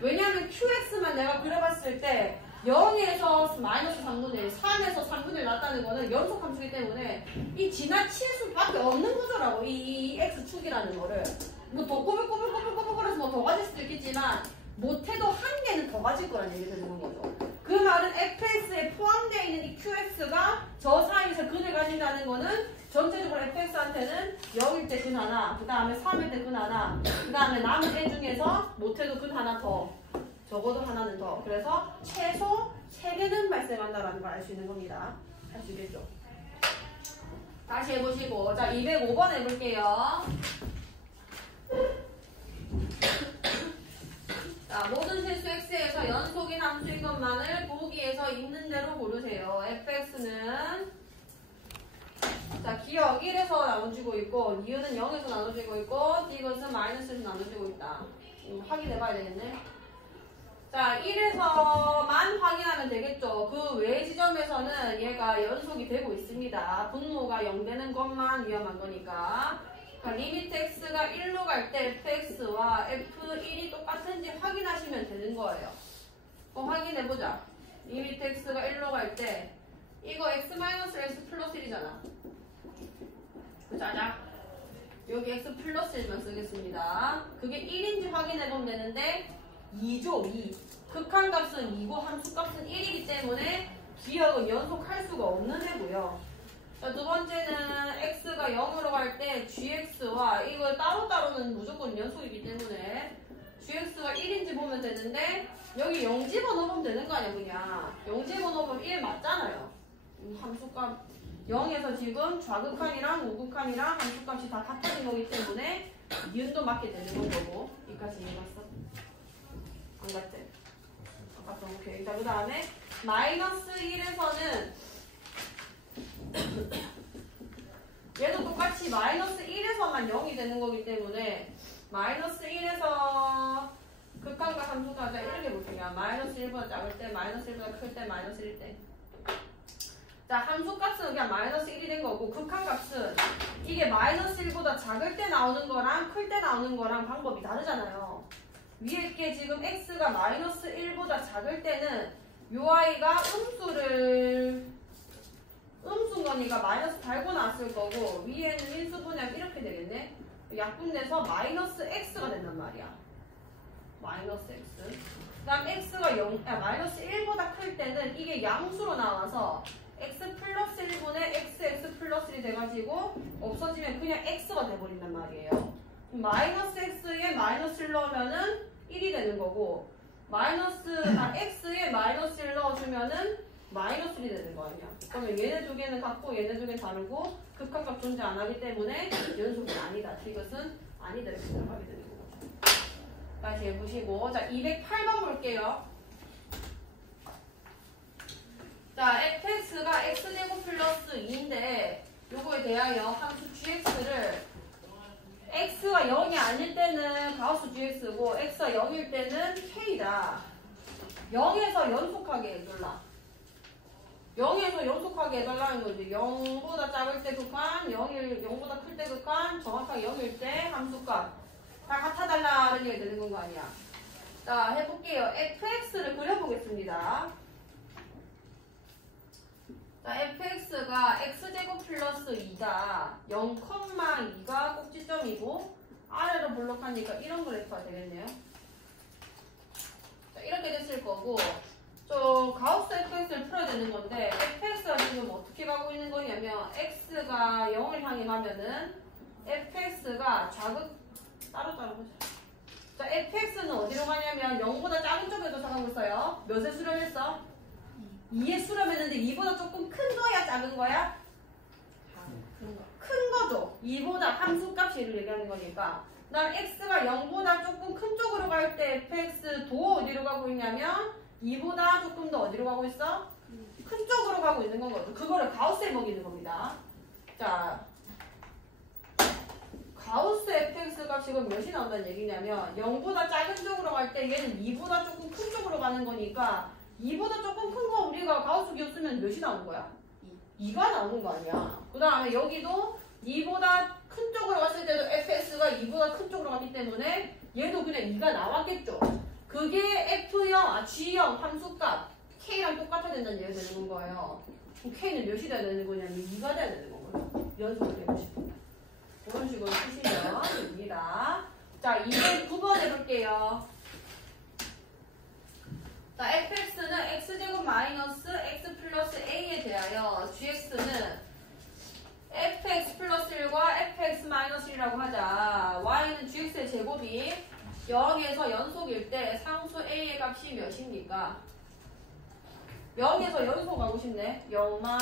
왜냐하면 qx만 내가 그려봤을 때 0에서 마이너스 3분의 1, 3에서 3분의 1 났다는 거는 연속함수이기 때문에 이 지나칠 수밖에 없는 구조라고, 이 x축이라는 거를. 뭐 더 꼬불꼬불꼬불꼬불거려서 뭐 더 가질 수도 있겠지만 못해도 한 개는 더 가질 거라는 얘기가 되는 거죠. 그 말은 fx에 포함되어 있는 이 qx가 저 사이에서 근을 가진다는 거는 전체적으로 fx한테는 0일 때 근 하나, 그 다음에 3일 때 근 하나, 그 다음에 남은 애 중에서 못해도 근 하나 더, 적어도 하나는 더. 그래서 최소 3개는 발생한다라는 걸 알 수 있는 겁니다. 할 수 있겠죠? 다시 해보시고, 자 205번 해볼게요. 자, 모든 실수 x에서 연속인 함수인 것만을 보기에서 있는 대로 고르세요. fx는 자, 기억 1에서 나눠지고 있고 니은은 0에서 나눠지고 있고 디귿은 마이너스에서 나눠지고 있다. 확인해봐야 되겠네. 자, 1에서만 확인하면 되겠죠. 그 외 지점에서는 얘가 연속이 되고 있습니다. 분모가 0 되는 것만 위험한 거니까. 리미트 x가 1로 갈 때 fx와 f1이 똑같은지 확인하시면 되는 거예요. 확인해보자. 리미트 x가 1로 갈 때 이거 x-x 플러스 1이잖아. 자자. 여기 x 플러스 1만 쓰겠습니다. 그게 1인지 확인해보면 되는데 2죠, 2. 극한값은 2고 함수값은 1이기 때문에 기억은 연속할 수가 없는 애고요. 자, 두 번째는 x가 0으로 갈 때 gx와 이거 따로따로는 무조건 연속이기 때문에 gx가 1인지 보면 되는데 여기 0 집어넣으면 되는 거 아니야 그냥. 0 집어넣으면 1 맞잖아요. 함수값 0에서 지금 좌극한이랑 우극한이랑 함수값이 다 같아진 거기 때문에 니은도 맞게 되는 거고. 여기까지 이해갔어? 안 갔지? 아까 오케이. 자, 그 다음에 마이너스 1에서는 얘도 똑같이 마이너스 1에서만 0이 되는 거기 때문에 마이너스 1에서 극한과 함수가 이렇게 볼게요. 마이너스 1보다 작을 때, 마이너스 1보다 클 때, 마이너스 1일 때. 자, 함수값은 그냥 마이너스 1이 된 거고 극한값은 이게 마이너스 1보다 작을 때 나오는 거랑 클 때 나오는 거랑 방법이 다르잖아요. 위에 이렇게 지금 x가 마이너스 1보다 작을 때는 요 아이가 음수인 거니까 마이너스 달고 나왔을 거고 위에는 인수분해하면 이렇게 되겠네. 약분돼서 마이너스 x가 된단 말이야. 마이너스 x. 그 다음 x가 마이너스 1보다 클 때는 이게 양수로 나와서 x 플러스 1분의 x 플러스 1이 돼가지고 없어지면 그냥 x가 돼버린단 말이에요. 마이너스 x에 마이너스 1 넣으면은 1이 되는 거고 x에 마이너스 1 넣어주면은 마이너스 1이 되는 거 아니야. 그러면 얘네 두 개는 같고 얘네 두 개는 다르고 극한값 존재 안 하기 때문에 연속이 아니다. 이것은 아니다. 이렇게 생각하게 되는 거죠. 다시 해보시고 자 208번 볼게요. 자 fx가 x제곱 플러스 2인데 요거에 대하여 함수 gx를 x가 0이 아닐 때는 가우스 gx고 x가 0일 때는 k다. 0에서 연속하게 해달라. 0에서 연속하게 해달라는 거지. 0보다 작을 때 극한, 0보다 클 때 극한, 정확하게 0일 때 함수값 다 같아달라는 얘기 되는 건 거 아니야. 자 해볼게요. fx를 그려보겠습니다. 자, fx가 x제곱 플러스 2다. 0,2가 꼭지점이고 아래로 블록하니까 이런 그래프가 되겠네요. 자, 이렇게 됐을 거고 좀 가우스 fx를 풀어야 되는 건데 fx가 지금 어떻게 가고 있는 거냐면 x가 0을 향해 가면은 fx가 따로 보자. 자, fx는 어디로 가냐면 0보다 작은 쪽에도 가고 있어요. 몇에 수렴했어? 2에 수렴했는데 2보다 조금 큰 거야? 작은 거야? 큰 거죠. 2보다 함수값을 얘기하는 거니까. 그 다음 x가 0보다 조금 큰 쪽으로 갈 때 fx도 어디로 가고 있냐면 2보다 조금 더 어디로 가고 있어? 큰 쪽으로 가고 있는 거거든. 그거를 가우스에 먹이는 겁니다. 자, 가우스 fx가 지금 몇이 나온다는 얘기냐면 0보다 작은 쪽으로 갈 때 얘는 2보다 조금 큰 쪽으로 가는 거니까 2보다 조금 큰 거 우리가 가우스 기호 쓰면 몇이 나오는 거야? 2가 나오는 거 아니야. 그 다음에 여기도 2보다 큰 쪽으로 갔을 때도 fx가 2보다 큰 쪽으로 갔기 때문에 얘도 그냥 2가 나왔겠죠. 그게 F형, G형 함수값 K랑 똑같아야 된다는 얘기가 되는 거예요. 그럼 K는 몇이 돼야 되는 거냐면 2가 돼야 되는 거고요. 연속으로 되고 싶으면. 그런 식으로 쓰시면 됩니다. 자, 209번 해볼게요. 자, fx는 x제곱 마이너스 x 플러스 a에 대하여 gx는 fx 플러스 1과 fx 마이너스 1이라고 하자. y는 gx의 제곱이 0에서 연속일 때 상수 a의 값이 몇입니까? 0에서 연속하고 싶네. 0마,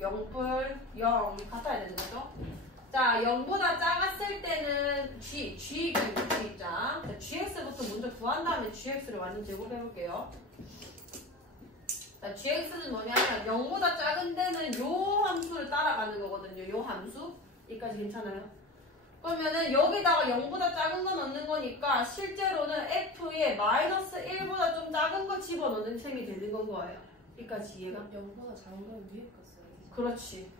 0뿔, 0 같아야 되는 거죠. 자, 0보다 작았을 때는 g입니다. g자. gx부터 먼저 구한 다음에 gx를 완전 제곱해 볼게요. 자, gx는 뭐냐면 0보다 작은 데는 요 함수를 따라가는 거거든요. 요 함수. 여기까지 괜찮아요? 그러면은 여기다가 0보다 작은 거 넣는 거니까 실제로는 f에 마이너스 1보다 좀 작은 거 집어넣는 셈이 되는 거예요. 여기까지 이해가? 0보다 작은 건 위에 거 써야지. 그렇지.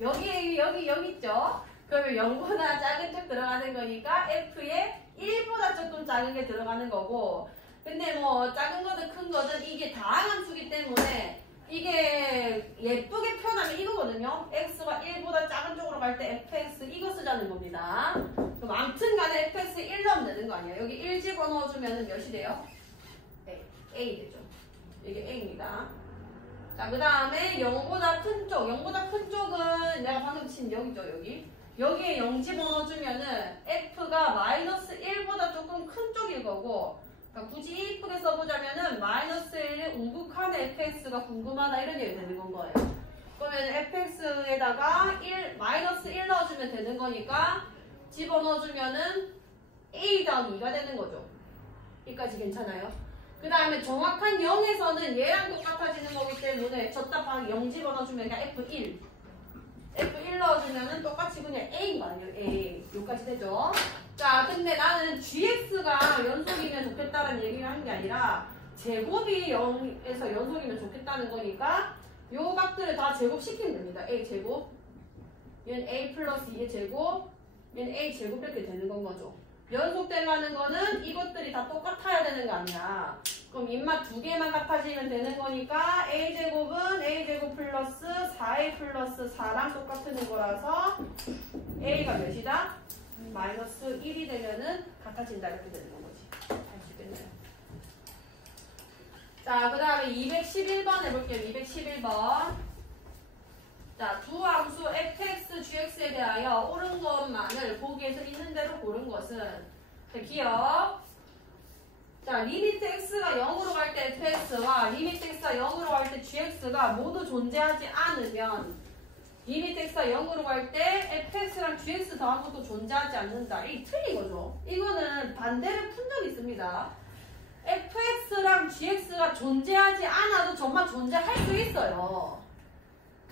여기 있죠? 그러면 0보다 작은 쪽 들어가는 거니까 f에 1보다 조금 작은 게 들어가는 거고, 근데 뭐 작은 거든 큰 거든 이게 다항함수기 때문에 이게 예쁘게 표현하면 이거거든요. x가 1보다 작은 쪽으로 갈 때 fx 이거 쓰자는 겁니다. 그럼 아무튼 간에 fx 1 넣으면 되는 거 아니에요. 여기 1 집어넣어주면 몇이 돼요? a 되죠. 이게 a입니다. 자, 그 다음에 0보다 큰 쪽. 0보다 큰 쪽은 내가 방금 친 여기죠, 여기. 여기에 0 집어넣어주면은 f가 마이너스 1보다 조금 큰 쪽일 거고, 그러니까 굳이 이쁘게 써보자면은 마이너스 1의 우극한 fx가 궁금하다 이런 얘기 되는 건 거예요. 그러면 fx에다가 마이너스 1 넣어주면 되는 거니까 집어넣어주면은 a 더하기 2가 되는 거죠. 여기까지 괜찮아요? 그 다음에 정확한 0에서는 얘랑 똑같아지는 거기 때문에 적답하게 0 집어넣어주면 그냥 F1 넣어주면은 똑같이 그냥 A인 거 아니에요. A 여기까지 되죠. 자, 근데 나는 GX가 연속이면 좋겠다는 얘기를 하는 게 아니라 제곱이 0에서 연속이면 좋겠다는 거니까 요 값들을 다 제곱시키면 됩니다. A 제곱, 얘는 A 플러스 2의 제곱, 얘는 A 제곱 이렇게 되는 건 거죠. 연속되라는 거는 이것들이 다 똑같아야 되는 거 아니야. 그럼 입맛 두 개만 같아지면 되는 거니까 a제곱은 a제곱 플러스 4a 플러스 4랑 똑같은 거라서 a가 몇이다? 마이너스 1이 되면은 같아진다 이렇게 되는 거지. 알 수 있겠네요. 자, 그 다음에 211번 해볼게요. 211번. 자, 두 함수 fx, gx에 대하여 옳은 것만을 보기에서 있는 대로 고른 것은, 자, 기억. 자, 리미트 x가 0으로 갈 때 fx와 리미트 x가 0으로 갈 때 gx가 모두 존재하지 않으면, 리미트 x가 0으로 갈 때 fx랑 gx 더한 것도 존재하지 않는다. 이게 틀린 거죠. 이거는 반대를 푼 적이 있습니다. fx랑 gx가 존재하지 않아도 정말 존재할 수 있어요.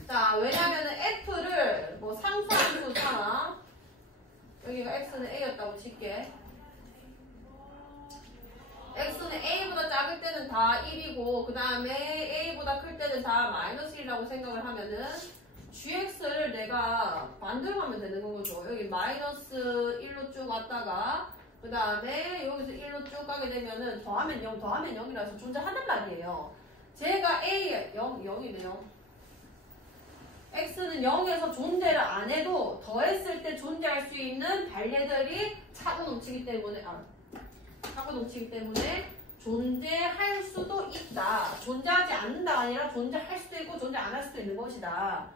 자, 왜냐면은 f를 뭐 상수함수 삼아. 여기가 x는 a였다고 칠게. x는 a보다 작을 때는 다 1이고 그 다음에 a보다 클 때는 다 마이너스 1이라고 생각을 하면은 gx를 내가 반대로 하면 되는 거죠. 여기 마이너스 1로 쭉 왔다가 그 다음에 여기서 1로 쭉 가게 되면은 더하면 0, 더하면 0이라서 존재하는 말이에요. 제가 a 0이네요. x는 0에서 존재를 안 해도 더했을 때 존재할 수 있는 반례들이 차고 넘치기 때문에 존재할 수도 있다. 존재하지 않는다가 아니라 존재할 수도 있고 존재 안 할 수도 있는 것이다.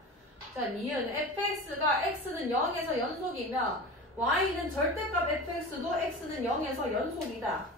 자, 니은 fx가 x는 0에서 연속이면 y는 절대값 fx도 x는 0에서 연속이다.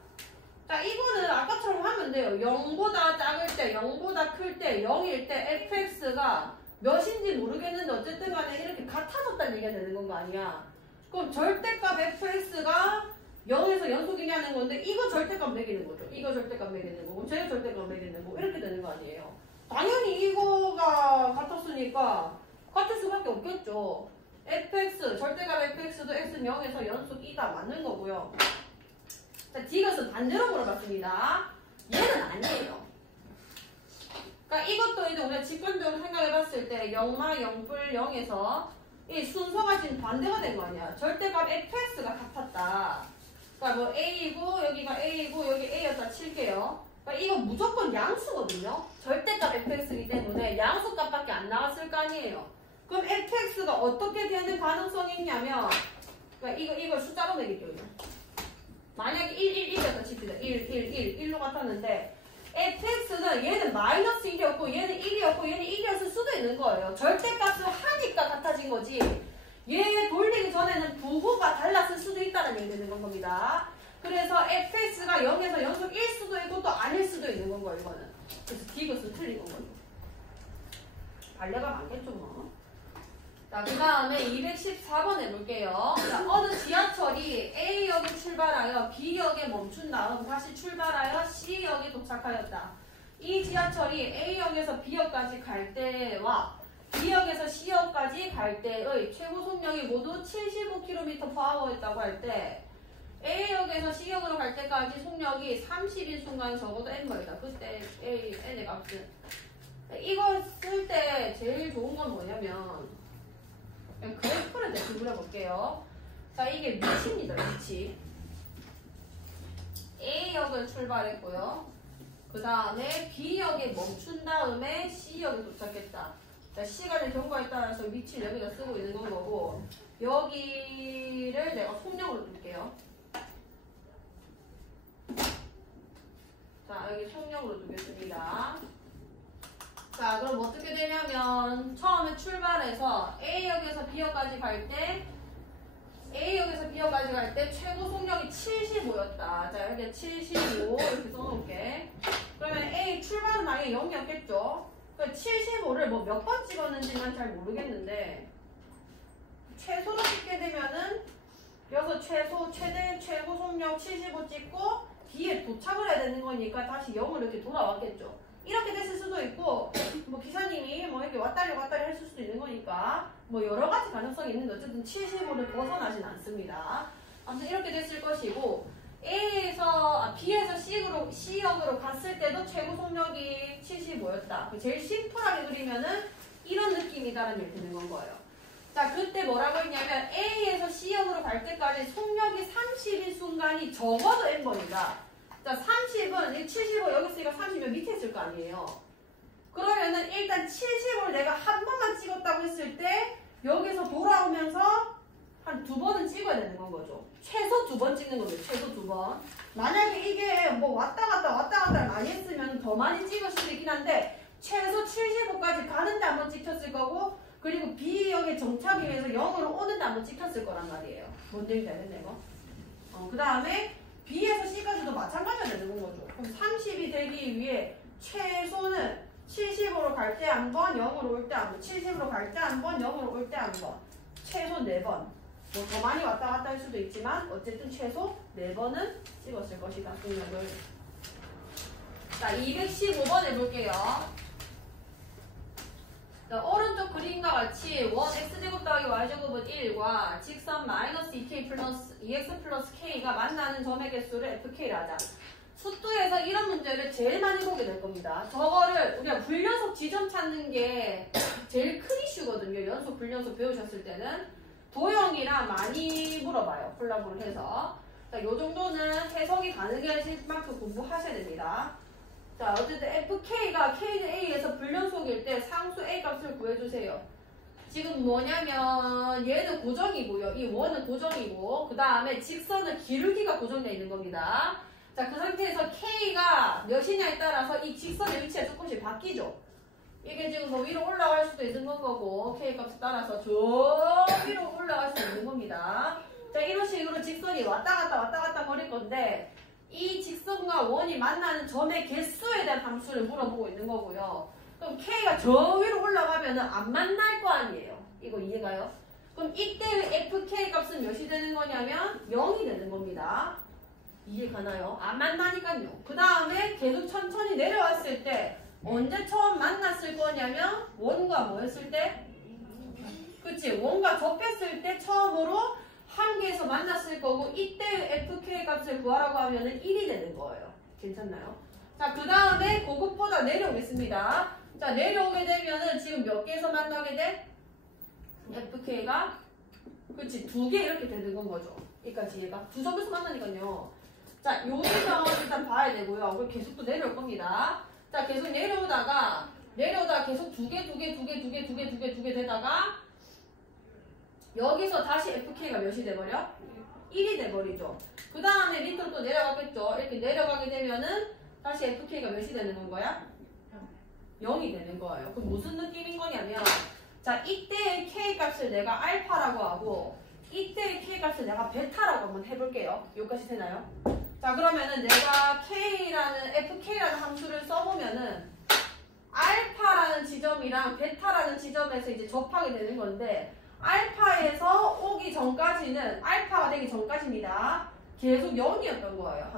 자, 이거는 아까처럼 하면 돼요. 0보다 작을 때, 0보다 클 때, 0일 때 fx가 몇인지 모르겠는데 어쨌든 간에 이렇게 같아졌다는 얘기가 되는 건 거 아니야. 그럼 절대값 fx가 0에서 연속이냐는 건데 이거 절대값 매기는 거죠. 이거 절대값 매기는 거고 쟤가 절대값 매기는 거고 이렇게 되는 거 아니에요. 당연히 이거가 같았으니까 같을 수밖에 없겠죠. fx, 절대값 fx도 x는 0에서 연속이다 맞는 거고요. 자, 디귿은 반대로 물어봤습니다. 얘는 아니에요. 그러니까 이것도 이제 우리가 직관적으로 생각해봤을 때 0마 0뿔 0에서 이 순서가 지금 반대가 된 거 아니야. 절대값 fx가 같았다. 그러니까 뭐 a이고 여기가 a이고 여기 a였다 칠게요. 그러니까 이거 무조건 양수거든요. 절대값 fx이기 때문에 양수값밖에 안 나왔을 거 아니에요. 그럼 fx가 어떻게 되는 가능성이 있냐면 그러니까 이거 숫자로 내릴게요. 만약에 1, 1, 1이었다 칩시다. 1, 1, 1, 1로 같았는데 fx는 얘는 마이너스 1이었고 얘는 1이었고 얘는 1이었을 수도 있는 거예요. 절대값을 하니까 같아진 거지. 얘 돌리기 전에는 부호가 달랐을 수도 있다는 얘기 되는 겁니다. 그래서 fx가 0에서 연속 1 수도 있고 또 아닐 수도 있는 건 거예요. 이거는. 그래서 D것은 틀린 건 거예요. 반려가 많겠죠 뭐. 자, 그 다음에 214번 해볼게요. 자, 어느 지하철이 A역에 출발하여 B역에 멈춘 다음 다시 출발하여 C역에 도착하였다. 이 지하철이 A역에서 B역까지 갈 때와 B역에서 C역까지 갈 때의 최고 속력이 모두 75km/h였다고 할 때 A역에서 C역으로 갈 때까지 속력이 30인 순간 적어도 n번이다. 그때 n의 값은 이거 쓸 때 제일 좋은 건 뭐냐면 그냥 그래프를 대충 그려볼게요. 자, 이게 위치입니다. 위치. A역을 출발했고요. 그 다음에 B역에 멈춘 다음에 C역에 도착했다. 자, 시간의 경과에 따라서 위치를 여기다 쓰고 있는 건 거고 여기를 내가 속력으로 둘게요. 자, 여기 속력으로 두겠습니다. 자, 그럼 어떻게 되냐면 처음에 출발해서 A역에서 B역까지 갈 때 A역에서 B역까지 갈 때 최고 속력이 75였다. 자, 여기 75 이렇게 써놓을게. 그러면 A 출발은 당연히 0이었겠죠. 75를 뭐 몇 번 찍었는지는 잘 모르겠는데 최소로 찍게 되면은 여기서 최대 최고 속력 75 찍고 B에 도착을 해야 되는 거니까 다시 0으로 이렇게 돌아왔겠죠. 이렇게 됐을 수도 있고 뭐 기사님이 뭐 이렇게 왔다리 했을 수도 있는 거니까 뭐 여러 가지 가능성이 있는데 어쨌든 75를 벗어나진 않습니다. 아무튼 이렇게 됐을 것이고 B에서 C역으로 갔을 때도 최고 속력이 75였다. 제일 심플하게 그리면은 이런 느낌이다라는 얘기 드는 건 거예요. 자, 그때 뭐라고 했냐면 A에서 C역으로 갈 때까지 속력이 30인 순간이 적어도 n번이다. 자, 30은 75 여기 있으니까 30은 밑에 있을 거 아니에요. 그러면은 일단 75를 내가 한 번만 찍었다고 했을 때 여기서 돌아오면서 한 2번은 찍어야 되는 건 거죠. 최소 2번 찍는 거죠. 최소 2번. 만약에 이게 뭐 왔다 갔다 많이 했으면 더 많이 찍을 수도 있긴 한데 최소 75까지 가는데 한번 찍혔을 거고 그리고 B역에 정착이 위해서 0으로 오는데 한번 찍혔을 거란 말이에요. 뭔 얘기인지 알겠네 이거? 그 다음에 B에서 C까지도 마찬가지가 되는 거죠. 그럼 30이 되기 위해 최소는 75로 갈 때 한 번, 0으로 올 때 한 번, 70으로 갈 때 한 번, 0으로 올 때 한 번, 최소 4번. 뭐 더 많이 왔다 갔다 할 수도 있지만 어쨌든 최소 4번은 찍었을 것이다. 속력을. 자, 215번 해볼게요. 자, 오른쪽 그림과 같이 원 x제곱 더하기 y제곱은 1과 직선 마이너스 2k 플러스 2x 플러스 k가 만나는 점의 개수를 fk라 하자. 수두에서 이런 문제를 제일 많이 보게 될 겁니다. 저거를 우리가 불연속 지점 찾는 게 제일 큰 이슈거든요. 연속 불연속 배우셨을 때는 도형이랑 많이 물어봐요. 콜라보를 해서. 자, 요 정도는 해석이 가능해질 만큼 공부하셔야 됩니다. 자, 어쨌든 fk가 k는 a에서 불연속일 때 상수 a 값을 구해주세요. 지금 뭐냐면 얘는 고정이고요. 이 원은 고정이고 그 다음에 직선은 기울기가 고정되어 있는 겁니다. 자, 그 상태에서 k가 몇이냐에 따라서 이 직선의 위치가 조금씩 바뀌죠. 이게 지금 뭐 위로 올라갈 수도 있는 건 거고 k 값에 따라서 저 위로 올라갈 수 있는 겁니다. 자, 이런 식으로 직선이 왔다 갔다 거릴 건데 이 직선과 원이 만나는 점의 개수에 대한 함수를 물어보고 있는 거고요. 그럼 K가 저 위로 올라가면 안 만날 거 아니에요. 이거 이해가요? 그럼 이때의 FK 값은 몇이 되는 거냐면 0이 되는 겁니다. 이해가나요? 안 만나니까요. 그 다음에 계속 천천히 내려왔을 때 언제 처음 만났을 거냐면 원과 뭐였을 때? 그치? 원과 접했을 때 처음으로 한 개에서 만났을 거고 이때 FK 값을 구하라고 하면은 1이 되는 거예요. 괜찮나요? 자, 그 다음에 그것보다 내려오겠습니다. 자, 내려오게 되면은 지금 몇 개에서 만나게 돼? FK가 그치 2개 이렇게 되는 건 거죠. 여기까지 얘가 2점에서 만나니까요. 자, 여기서 일단 봐야 되고요. 그리고 계속 또 내려올 겁니다. 자, 계속 내려오다가 계속 2개 되다가 여기서 다시 FK가 몇이 돼버려? 1이 돼버리죠. 그 다음에 밑으로 또 내려가겠죠. 이렇게 내려가게 되면은 다시 FK가 몇이 되는 건 거야? 0이 되는 거예요. 그럼 무슨 느낌인 거냐면 자 이때의 k 값을 내가 알파라고 하고 이때의 k 값을 내가 베타라고 한번 해볼게요. 여기까지 되나요? 자 그러면은 내가 fk라는 함수를 써보면은 알파라는 지점이랑 베타라는 지점에서 이제 접하게 되는 건데 알파에서 오기 전까지는 알파가 되기 전까지입니다. 계속 0이었던 거예요.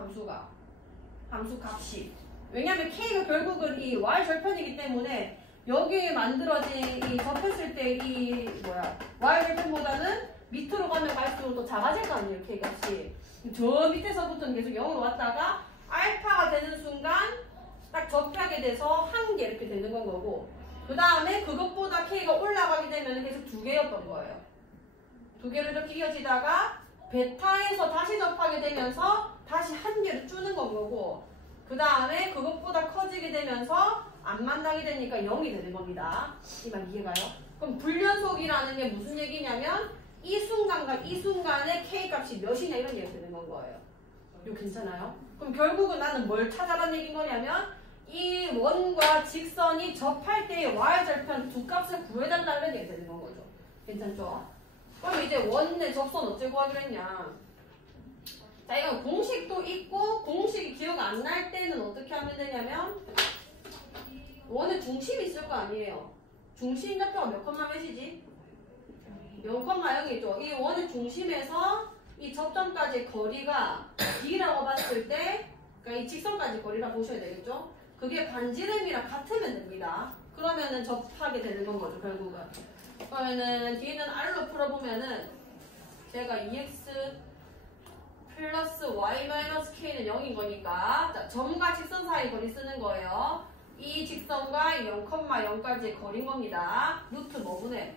함수 값이. 왜냐하면 k가 결국은 이 y 절편이기 때문에 여기 만들어진 이 접했을 때 이 y 절편보다는 밑으로 가면 갈수록 더 작아질 거 아니에요. k 값이. 저 밑에서부터는 계속 0으로 왔다가 알파가 되는 순간 딱 접하게 돼서 한 개 이렇게 되는 건 거고 그 다음에 그것보다 k가 올라가게 되면 계속 2개였던 거예요. 2개로 이렇게 이어지다가 베타에서 다시 접하게 되면서 다시 한 개를 주는 건 거고 그 다음에 그것보다 커지게 되면서 안 만나게 되니까 0이 되는 겁니다. 이 말 이해가요? 그럼 불연속이라는 게 무슨 얘기냐면 이 순간과 이 순간의 k 값이 몇이냐 이런 얘기가 되는 건 거예요. 이거 괜찮아요? 그럼 결국은 나는 뭘 찾아라는 얘기인 거냐면 이 원과 직선이 접할 때의 y절편 두 값을 구해달라는 얘기가 되는 건 거죠. 괜찮죠? 그럼 이제 원의 접선 어째 구하기로 했냐. 자 이건 공식도 있고 공식이 기억 안 날 때는 어떻게 하면 되냐면 원의 중심이 있을 거 아니에요. 중심 좌표가 몇 컴마 몇이지? 0,0이죠. 이 원의 중심에서 이 접점까지의 거리가 d라고 봤을 때 그러니까 이 직선까지 거리라 보셔야 되겠죠? 그게 반지름이랑 같으면 됩니다. 그러면은 접하게 되는 건 거죠, 결국은. 그러면은 d는 r로 풀어보면은 제가 2x 플러스 y 마이너스 k는 0인 거니까 자, 점과 직선 사이 거리 쓰는 거예요. 이 직선과 0,0까지의 거리인 겁니다. 루트 뭐 분의?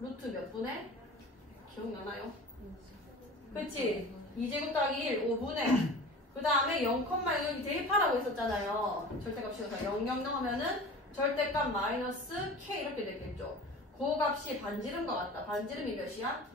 루트 몇 분의? 기억나나요? 그치? 2제곱 더하기 1, 5분의 그 다음에 0, 여기 대입하라고 했었잖아요. 절대값이어서 0, 0 넣으면은 절대값 마이너스 k 이렇게 되겠죠. 그 값이 반지름과 같다. 반지름이 몇이야?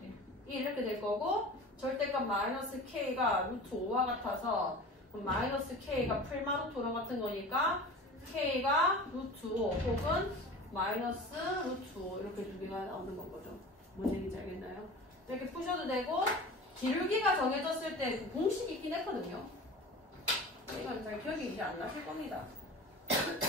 1 이렇게 될 거고 절대값 마이너스 k가 루트 5와 같아서 마이너스 k가 풀마 루트 5랑 같은 거니까 k가 루트 5 혹은 마이너스 루트 5 이렇게 두 개가 나오는 건 거죠. 뭔 얘기인지 알겠나요? 이렇게 푸셔도 되고 기울기가 정해졌을 때 그 공식이 있긴 했거든요. 이건 잘 기억이 이제 안 나실 겁니다.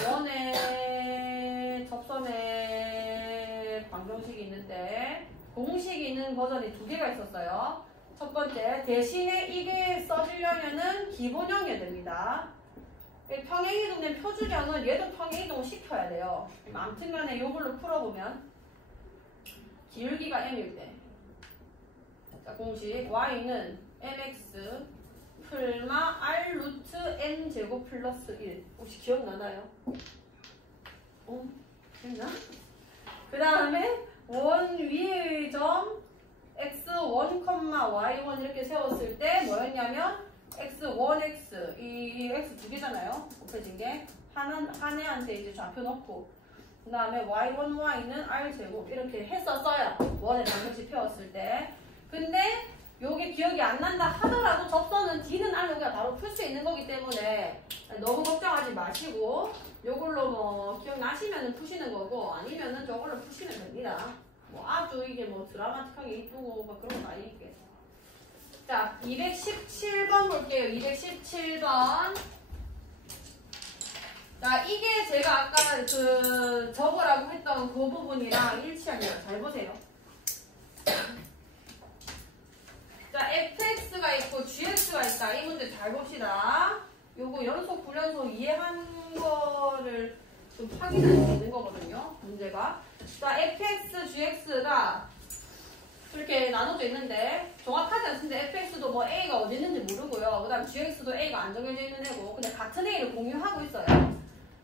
원의 접선의 방정식이 있는데 공식이 있는 버전이 두 개가 있었어요. 첫 번째, 대신에 이게 써지려면은 기본형이어야 됩니다. 평행이동된 표준형은 얘도 평행이동을 시켜야 돼요. 아무튼 간에 이걸로 풀어보면 기울기가 m일 때 자, 공식 y는 mx 풀마 r 루트 n 제곱 플러스 1 혹시 기억나나요? 기억나? 그 다음에 원 위의 점 x1, y1 이렇게 세웠을 때 뭐였냐면 x1x 이 x 두 개잖아요. 곱해진 게 한 애한테 이제 좌표 넣고 그 다음에 y1y는 r제곱 이렇게 했었어요. 원의 방정식 펴왔을 때. 근데 요게 기억이 안 난다 하더라도 접선은 d는 r로 그냥 바로 풀 수 있는 거기 때문에 너무 걱정하지 마시고 요걸로 뭐 기억나시면 푸시는 거고 아니면은 저걸로 푸시면 됩니다. 뭐 아주 이게 뭐 드라마틱하게 이쁘고 막 그런 거 아니겠게. 자, 217번 볼게요. 217번. 자, 이게 제가 아까 그 적으라고 했던 그 부분이랑 일치합니다. 잘 보세요. 자, fx가 있고 gx가 있다. 이 문제 잘 봅시다. 요거 연속, 불연속 이해한 거를 좀 확인할 수 있는 거거든요. 문제가. 자, fx, gx가 이렇게 나눠져 있는데 정확하지 않습니다. fx도 뭐 a가 어디 있는지 모르고요. 그 다음 gx도 a가 안 정해져 있는 애고 근데 같은 a를 공유하고 있어요.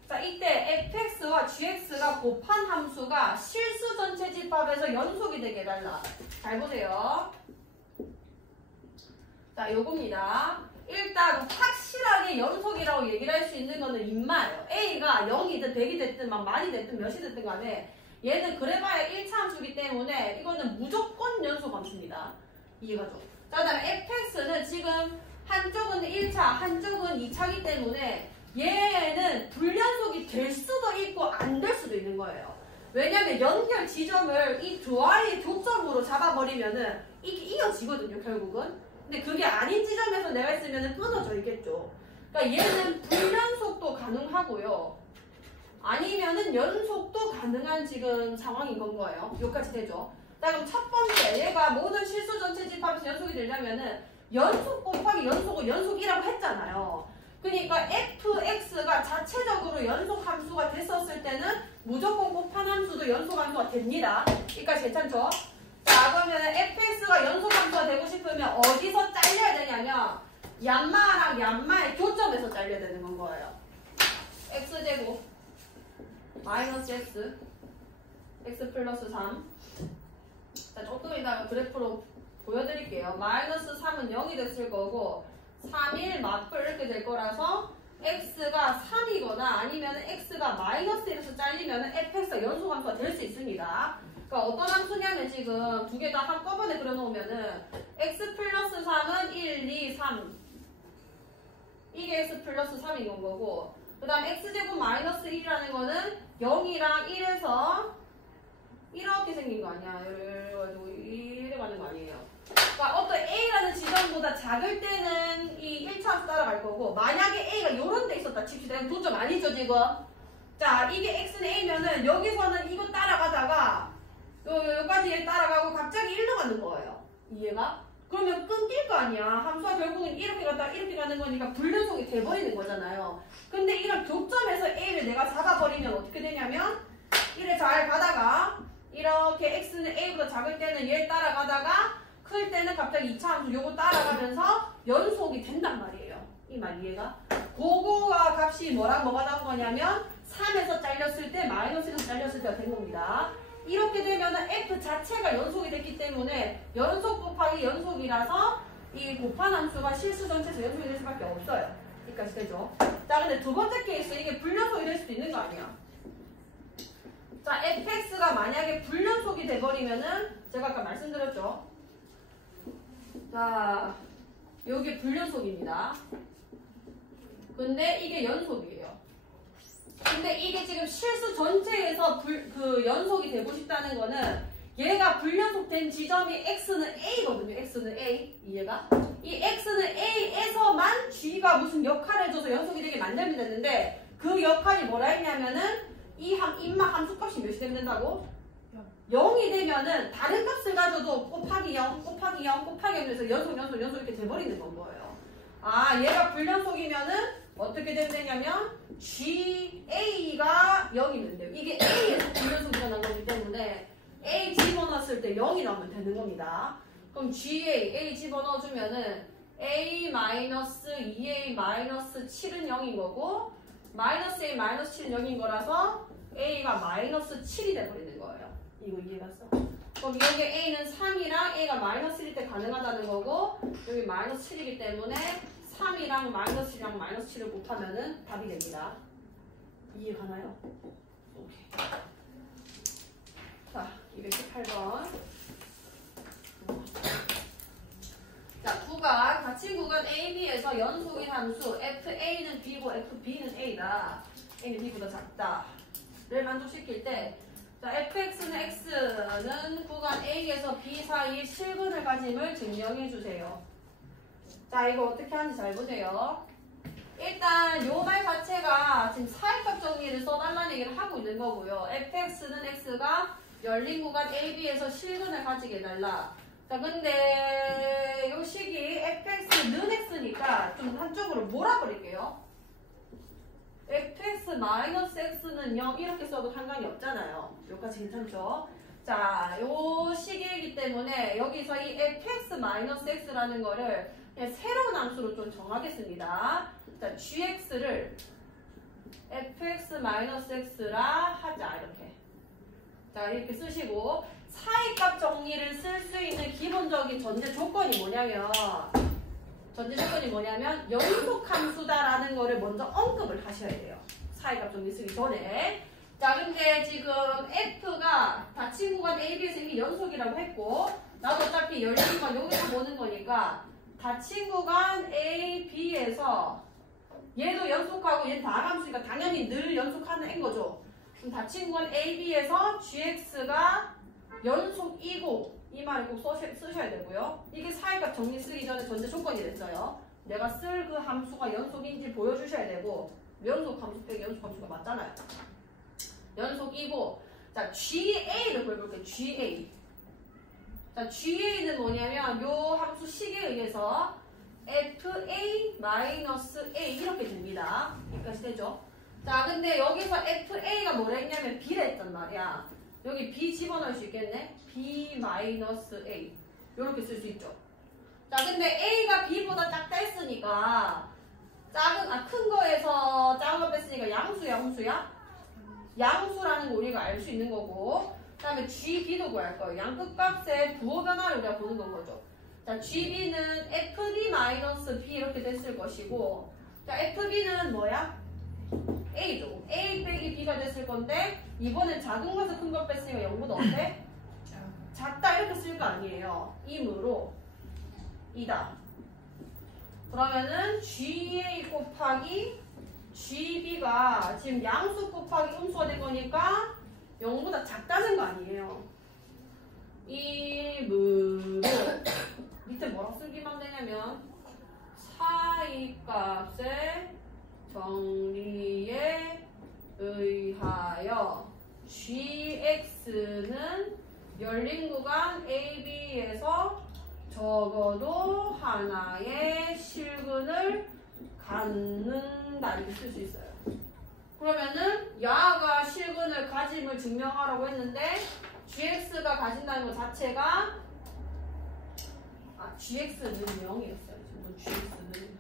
자, 이때 fx와 gx가 곱한 함수가 실수 전체 집합에서 연속이 되게 해달라. 잘 보세요. 자, 요겁니다. 일단 확실하게 연속이라고 얘기를 할 수 있는 거는 인마예요. a가 0이든 100이 됐든 막 만이 됐든 몇이 됐든 간에 얘는 그래봐야 1차 함수기 때문에 이거는 무조건 연속 함수입니다. 이해가죠? 자, 그 다음에 fx는 지금 한쪽은 1차, 한쪽은 2차기 때문에 얘는 불연속이 될 수가 거예요. 왜냐면 연결 지점을 이 두 아이의 교점으로 잡아버리면은 이게 이어지거든요, 결국은. 근데 그게 아닌 지점에서 내가 했으면은 끊어져 있겠죠. 그러니까 얘는 불연속도 가능하고요. 아니면은 연속도 가능한 지금 상황인 건 거예요. 여기까지 되죠. 자, 그럼 첫 번째, 얘가 모든 실수 전체 집합에서 연속이 되려면은 연속 곱하기 연속을 연속이라고 했잖아요. 그러니까 fx가 자체적으로 연속 함수가 됐었을 때는 무조건 곱한 함수도 연속 함수가 됩니다. 여기까지 괜찮죠? 자, 그러면 fx가 연속 함수가 되고 싶으면 어디서 잘려야 되냐면 얌마랑 얌마의 교점에서 잘려야 되는 건 거예요. x제곱 마이너스 x 플러스 3. 자, 조금 이따가 그래프로 보여드릴게요. 마이너스 3은 0이 됐을 거고 3, 1, 맞불 이렇게 될 거라서 x가 3이거나 아니면 x가 마이너스 1에서 잘리면 fx가 연속함수가 될 수 있습니다. 그러니까 어떤 함수냐면 지금 두 개 다 한꺼번에 그려놓으면은 x 플러스 3은 1, 2, 3 이게 x 플러스 3인 건 거고 그 다음 x제곱 마이너스 1이라는 거는 0이랑 1에서 이렇게 생긴 거 아니야. 이래가지고 이래 가는 거 아니에요. 그러니까 어떤 A라는 지점보다 작을 때는 이 1차 함수 따라갈 거고 만약에 A가 이런 데 있었다 칩시다. 교점 아니죠 지금? 자, 이게 X는 A면은 여기서는 이거 따라가다가 여기까지 얘 따라가고 갑자기 1로 가는 거예요. 이해가? 그러면 끊길 거 아니야. 함수가 결국은 이렇게 갔다가 이렇게 가는 거니까 불연속이 돼버리는 거잖아요. 근데 이런 교점에서 A를 내가 잡아버리면 어떻게 되냐면 이래 잘 가다가 이렇게 x는 a보다 작을 때는 얘 따라가다가 클 때는 갑자기 2차 함수 요거 따라가면서 연속이 된단 말이에요. 이 말 이해가? 그거가 값이 뭐랑 뭐가 나온 거냐면 3에서 잘렸을 때 마이너스에서 잘렸을 때가 된 겁니다. 이렇게 되면은 f 자체가 연속이 됐기 때문에 연속 곱하기 연속이라서 이 곱한 함수가 실수 전체에서 연속이 될 수밖에 없어요. 여기까지 되죠? 자, 근데 두 번째 케이스 이게 불연속이 될 수도 있는 거 아니야. 자, fx가 만약에 불연속이 돼버리면은 제가 아까 말씀드렸죠. 자, 여기 불연속입니다. 근데 이게 연속이에요. 근데 이게 지금 실수 전체에서 연속이 되고 싶다는 거는 얘가 불연속된 지점이 x는 a거든요. x는 a. 이해가? 이 x는 a에서만 g가 무슨 역할을 해줘서 연속이 되게 만들면 되는데 그 역할이 뭐라 했냐면은 이 임마 함수값이 몇이 되면 된다고? 0이 되면은 다른 값을 가져도 곱하기 0, 곱하기 0, 곱하기 0에서 연속 이렇게 돼버리는 건 거예요. 아, 얘가 불연속이면은 어떻게 되냐면 GA가 0이면 돼요. 이게 A에서 불연속이 일어난 거기 때문에 A 집어넣었을 때 0이 나오면 되는 겁니다. 그럼 A 집어넣어주면은 A-2A-7은 0인 거고 마이너스 A 마이너스 7은 0인 거라서 A가 마이너스 7이 돼버리는 거예요. 이거 이해갔어? 그럼 여기 A는 3이랑 A가 마이너스 1일 때 가능하다는 거고 여기 마이너스 7이기 때문에 3이랑 마이너스 1이랑 마이너스 7을 곱하면은 답이 됩니다. 이해가나요? 오케이. 자, 218번. 자, 구간, 같이 구간 AB에서 연속인 함수 FA는 B고 FB는 A다. A는 B보다 작다. 를 만족시킬 때 자, fx는 x는 구간 A에서 B 사이에 실근을 가짐을 증명해 주세요. 자, 이거 어떻게 하는지 잘 보세요. 일단 요 말 자체가 지금 사이값 정리를 써달라는 얘기를 하고 있는 거고요. fx는 x가 열린 구간 AB에서 실근을 가지게 해달라. 자, 근데 요 식이 fx는 x니까 좀 한쪽으로 몰아버릴게요. fx-x는 0 이렇게 써도 상관이 없잖아요. 여기까지 괜찮죠? 자, 요 식이기 때문에 여기서 이 fx-x라는 거를 그냥 새로운 함수로 좀 정하겠습니다. 자, gx를 fx-x라 하자. 이렇게. 자, 이렇게 쓰시고 사이값 정리를 쓸 수 있는 기본적인 전제 조건이 뭐냐면 연속함수다라는 거를 먼저 언급을 하셔야 돼요. 사이값 정리 쓰기 전에. 자, 근데 지금 F가 닫힌 구간 AB에서 이미 연속이라고 했고 나도 어차피 열린 구간 여기서 보는 거니까 닫힌 구간 A, B에서 얘도 연속하고 얘는 다항함수니까 당연히 늘 연속하는 애인 거죠. 그럼 닫힌 구간 AB에서 GX가 연속이고 이 말을 꼭 쓰셔야 되고요. 이게 사회값 정리 쓰기 전에 전제 조건이 됐어요. 내가 쓸 그 함수가 연속인지 보여주셔야 되고 연속 함수 빼기 연속 함수가 맞잖아요. 연속이고 자 GA를 보여볼게요. GA 자 GA는 뭐냐면 요 함수 식에 의해서 FA-A 이렇게 됩니다. 여기까지 되죠? 자 근데 여기서 FA가 뭐라 했냐면 B라 했단 말이야. 여기 B 집어넣을 수 있겠네? B-A 이렇게 쓸 수 있죠. 자 근데 A가 B보다 작다 했으니까 큰 거에서 작은 거 뺐으니까 양수야 홈수야? 양수라는 거 우리가 알 수 있는 거고 그 다음에 GB도 구할 거예요. 양끝값의 부호 변화를 우리가 보는 건 거죠. 자 GB는 FB-B 이렇게 됐을 것이고 자 FB는 뭐야? A죠. A 빼기 B가 됐을 건데 이번엔 작은 것을 큰 것 뺐으니까 0보다 어때? 작다 이렇게 쓸 거 아니에요. 이므로 이다. 그러면은 GA 곱하기 GB가 지금 양수 곱하기 음수가 된 거니까 0보다 작다는 거 아니에요. 이므로 밑에 뭐라고 쓰기만 되냐면 사이값의 정리에 의하여 GX는 열린 구간 AB에서 적어도 하나의 실근을 갖는다 이렇게 쓸 수 있어요. 그러면은 야가 실근을 가짐을 증명하라고 했는데 GX가 가진다는 것 자체가 GX는 0이었어요. 지금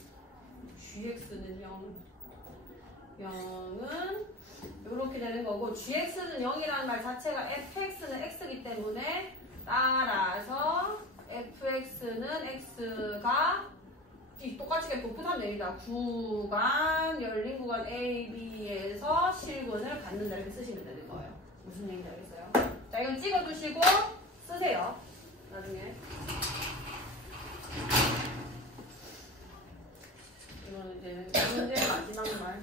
GX는 0은 이렇게 되는 거고 GX는 0이라는 말 자체가 FX는 X이기 때문에 따라서 FX는 X가 똑같이 부푸하면 됩니다. 구간 열린 구간 AB에서 실근을 갖는다 이렇게 쓰시면 되는 거예요. 무슨 얘기인지 알겠어요? 자 이건 찍어두시고 쓰세요. 나중에 이거는 이제 문제 마지막 말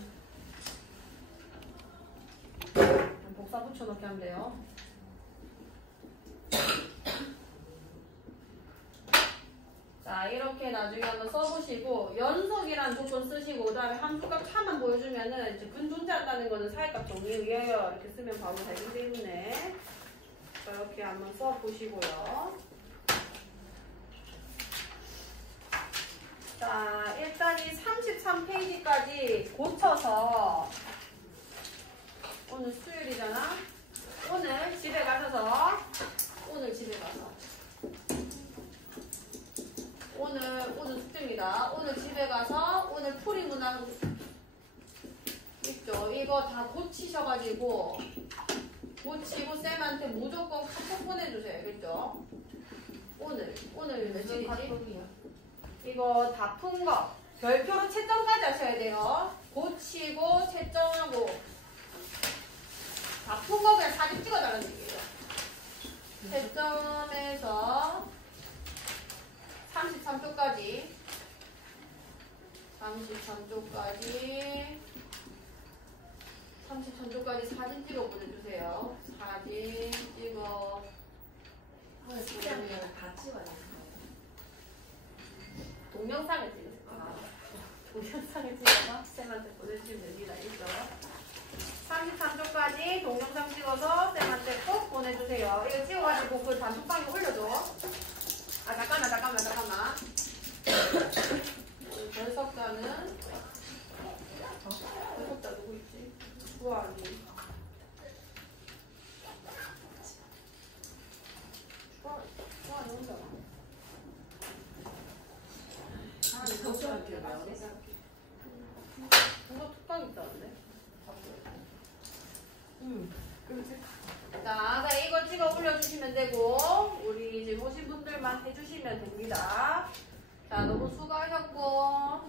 복사 붙여넣기 하면 돼요. 자 이렇게 나중에 한번 써보시고 연속이라는 조건 쓰시고 그 다음에 함수값 차만 보여주면은 이제 근존재한다는 거는 사회값 정리에 의하여 이렇게 쓰면 바로 되기 때문에 자, 이렇게 한번 써보시고요. 자 일단 이 33페이지까지 고쳐서 오늘 수요일이잖아. 오늘 집에 가서 오늘 숙제입니다. 오늘 집에 가서 오늘 풀이 문항 있죠. 이거 다 고치셔가지고 고치고 쌤한테 무조건 카톡 보내주세요. 알겠죠? 오늘 며칠이지? 이거 다 푼 거 별표로 채점까지 하셔야 돼요. 고치고 채점하고 다 푼 거 그냥 사진 찍어달라는 얘기예요. 채점에서 33쪽까지 사진 찍어 보내주세요. 사진 찍어 숙제하면 다 찍어야 돼. 동영상을 찍으세요. 동영상을 찍어서 쌤한테 보내주시면 됩니다. 있죠? 33쪽까지 동영상 찍어서 쌤한테 꼭 보내주세요. 이거 찍어가지고 그 단톡방에 올려줘. 잠깐만. 결석자는 결석자 누구 있지? 주아니. 주아니 혼자나? 뭔가 툭방 있다는데? 자, 이거 찍어 올려주시면 되고 우리 지금 오신 분들만 해주시면 됩니다. 자, 너무 수고하셨고